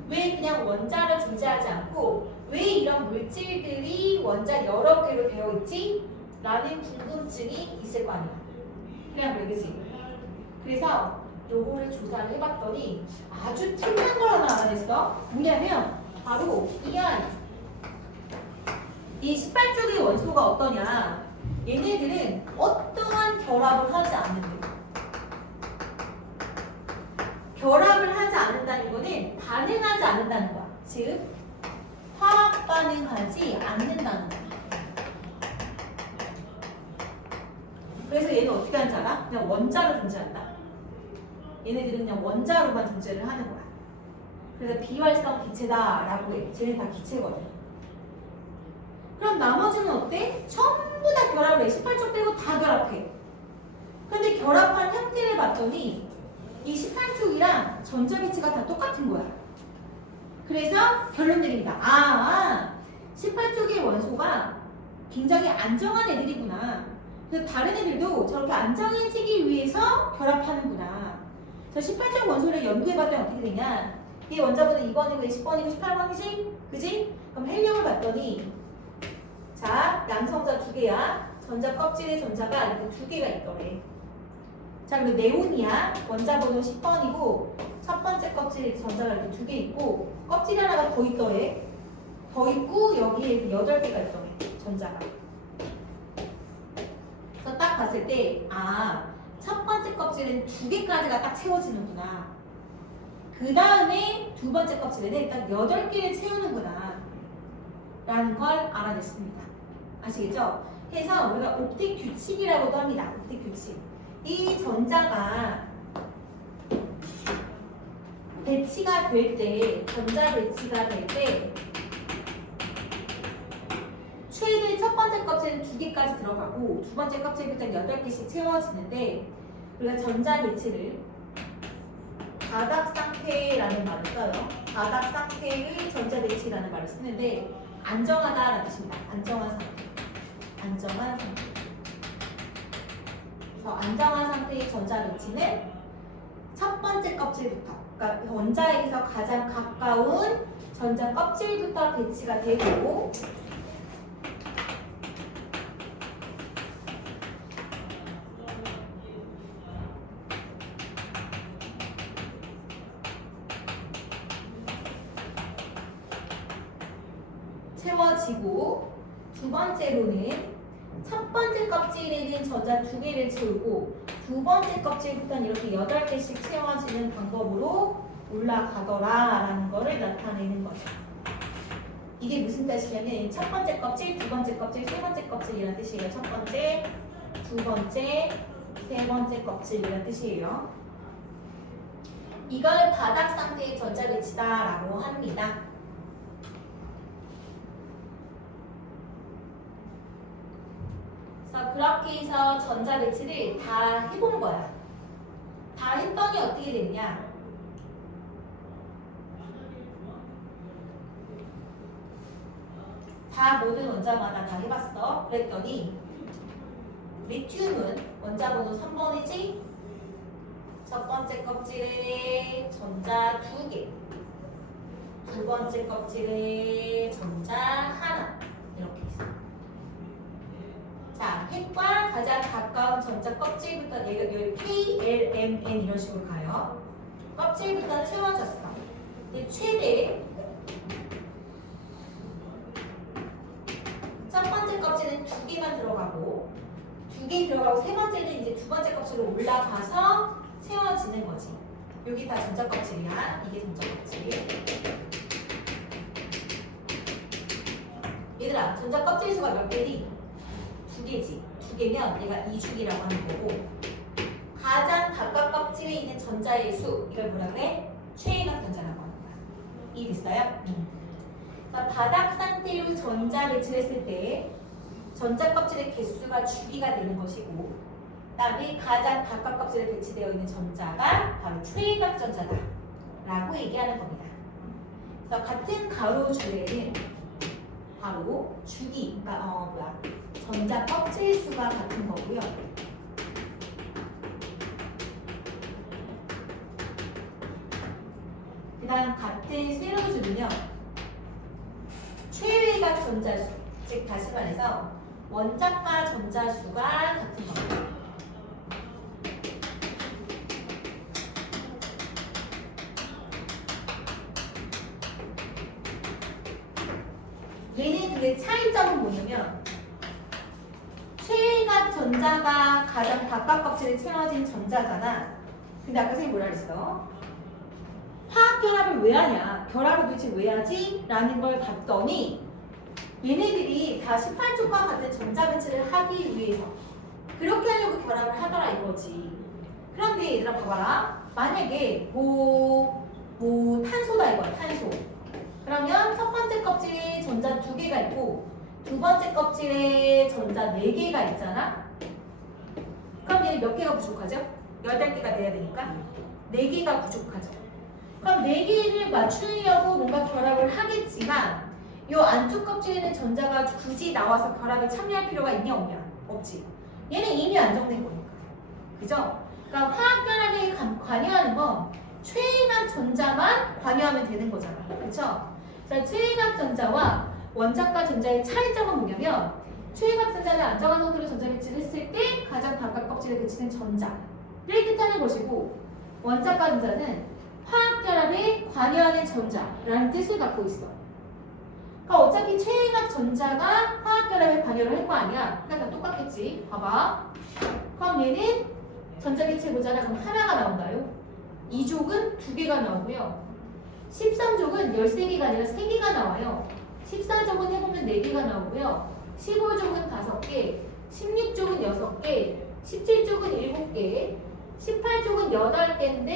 왜 그냥 원자를 존재하지 않고 왜 이런 물질들이 원자 여러 개로 되어 있지? 라는 궁금증이 있을 거 아니야. 그냥 그러지. 그래서 요거를 조사를 해봤더니 아주 특이한 걸 하나 알아냈어. 뭐냐면 바로 이 18쪽의 원소가 어떠냐. 얘네들은 어떠한 결합을 하지 않는데. 결합을 하지 않는다는 거는 반응하지 않는다는 거야. 즉 화학 반응하지 않는다는 거야. 그래서 얘는 어떻게 하는지 알아? 그냥 원자로 존재한다. 얘네들은 그냥 원자로만 존재를 하는 거야. 그래서 비활성 기체다라고 해. 쟤는 다 기체거든. 그럼 나머지는 어때? 전부 다 결합을 해. 18쪽 빼고 다 결합해. 근데 결합한 형태를 봤더니 이 18쪽이랑 전자배치가 다 똑같은 거야. 그래서 결론 내립니다. 18쪽의 원소가 굉장히 안정한 애들이구나. 그래서 다른 애들도 저렇게 안정해지기 위해서 결합하는구나. 그래서 18쪽 원소를 연구해봤더니 어떻게 되냐? 이 원자번호 2번이고 10번이고 18번이지? 그지? 그럼 헬륨을 봤더니 자, 양성자 2개야. 전자 껍질에 전자가 이렇게 2개가 있더래. 자, 그리고 네온이야. 원자번호 10번이고 첫 번째 껍질에 전자가 이렇게 2개 있고 껍질 하나가 더 있더래. 더 있고 여기에 8개가 있더래. 전자가. 그래서 딱 봤을 때 첫 번째 껍질은 2개까지가 딱 채워지는구나. 그 다음에 두 번째 껍질에는 딱 8개를 채우는구나. 라는 걸 알아냈습니다. 아시겠죠? 그래서 우리가 옵틱 규칙이라고도 합니다. 옵틱 규칙. 이 전자가 배치가 될 때, 전자 배치가 될 때 최대 첫 번째 껍질은 2개까지 들어가고 두 번째 껍질부터 8개씩 채워지는데 우리가 전자 배치를 바닥 상태라는 말을 써요. 바닥 상태의 전자 배치라는 말을 쓰는데 안정하다라는 뜻입니다. 안정한 상태. 안정한 상태. 그래서 안정한 상태의 전자 배치는 첫 번째 껍질부터, 그러니까 원자에서 가장 가까운 전자 껍질부터 배치가 되고 채워지고 두 번째로는 첫 번째 껍질에는 전자 2개를 채우고 두 번째 껍질부터는 이렇게 8개씩 채워지는 방법으로 올라가더라라는 거를 나타내는 거죠. 이게 무슨 뜻이냐면 첫 번째 껍질, 두 번째 껍질, 세 번째 껍질이라는 뜻이에요. 첫 번째, 두 번째, 세 번째 껍질이라는 뜻이에요. 이걸 바닥 상태의 전자 배치다라고 합니다. 그래서 그렇게 해서 전자 배치를 다 해본 거야. 다 다 했더니 어떻게 됐냐? 다 모든 원자마다 다 해봤어. 그랬더니 리튬은 원자 번호 3번이지? 첫 번째 껍질에 전자 2개, 두 번째 껍질에 전자 하나 이렇게 있어. 자, 핵과 가장 가까운 전자 껍질부터 여기 K, L, M, N 이런 식으로 가요. 껍질부터 채워졌어. 이제 최대 첫 번째 껍질은 2개만 들어가고 2개 들어가고 세 번째는 이제 두 번째 껍질로 올라가서 채워지는 거지. 여기 다 전자 껍질이야. 이게 전자 껍질. 얘들아, 전자 껍질 수가 몇 개니? 2개지. 2개면 얘가 2축이라고 하는 거고 가장 바깥 껍질에 있는 전자의 수 이걸 뭐라 그래? 최외각 전자라고 하는 거야. 이해됐어요? 그래서 바닥 상태로 전자 배치를 했을 때 전자 껍질의 개수가 주기가 되는 것이고 그다음에 가장 바깥 껍질에 배치되어 있는 전자가 바로 최외각 전자다 라고 얘기하는 겁니다. 그래서 같은 가로줄에는 바로 주기, 그러니까 전자 껍질 수가 같은 거고요. 그 다음 같은 세로줄은요. 최외각 전자수, 즉 다시 말해서 원자과 전자수가 같은 겁니다. 얘는 근데 차이점은 뭐냐면 최외각 전자가 가장 바깥 껍질에 채워진 전자잖아. 근데 아까 선생님 뭐라 그랬어? 화학 결합을 왜 하냐? 결합을 도대체 왜 하지? 라는 걸 봤더니 얘네들이 다 18쪽과 같은 전자 배치를 하기 위해서 그렇게 하려고 결합을 하더라 이거지. 그런데 얘들아 봐봐라. 만약에 탄소다 이거야. 탄소. 그러면 첫 번째 껍질에 전자 2개가 있고 두 번째 껍질에 전자 4개가 있잖아. 그럼 얘는 몇 개가 부족하죠? 8개가 돼야 되니까 4개가 부족하죠. 그럼 4개를 맞추려고 뭔가 결합을 하겠지만 이 안쪽 껍질에는 전자가 굳이 나와서 결합에 참여할 필요가 있냐 없냐? 없지. 얘는 이미 안정된 거니까. 그죠? 그러니까 화학 결합에 관여하는 건 최외각 전자만 관여하면 되는 거잖아. 그쵸? 자, 최외각 전자와 원자과 전자의 차이점은 뭐냐면 최외각 전자는 안정한 상태로 전자 배치를 했을 때 가장 바깥 껍질에 배치된 전자를 뜻하는 것이고 원자과 전자는 화학 결합에 관여하는 전자라는 뜻을 갖고 있어. 그러니까 어차피 최외각 전자가 화학 결합에 관여를 할 거 아니야. 그러니까 똑같겠지. 봐봐. 그럼 얘는 전자 배치 해보잖아. 그럼 하나가 나온다요. 2족은 2개가 나오고요. 13족은 13개가 아니라 3개가 나와요. 14족은 해보면 4개가 나오고요. 15족은 5개, 16족은 6개, 17족은 7개, 18족은 8개인데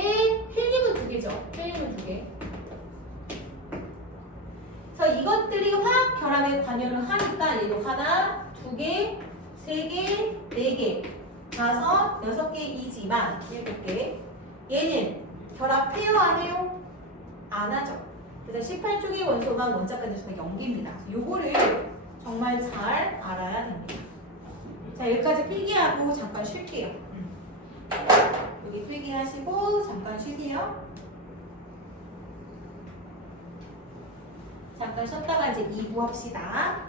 헬륨은 2개죠. 헬륨은 2개. 그래서 이것들이 화학 결합에 관여를 하니까 얘도 하나, 2개, 3개, 4개, 5, 6개이지만 7개. 얘는 결합해요 안 해요? 안 하죠. 그래서 18쪽의 원소만 원자과 전수가 0개입니다. 요거를 정말 잘 알아야 됩니다. 자, 여기까지 필기하고 잠깐 쉴게요. 여기 필기하시고 잠깐 쉬세요. 잠깐 쉬었다가 이제 2부 합시다.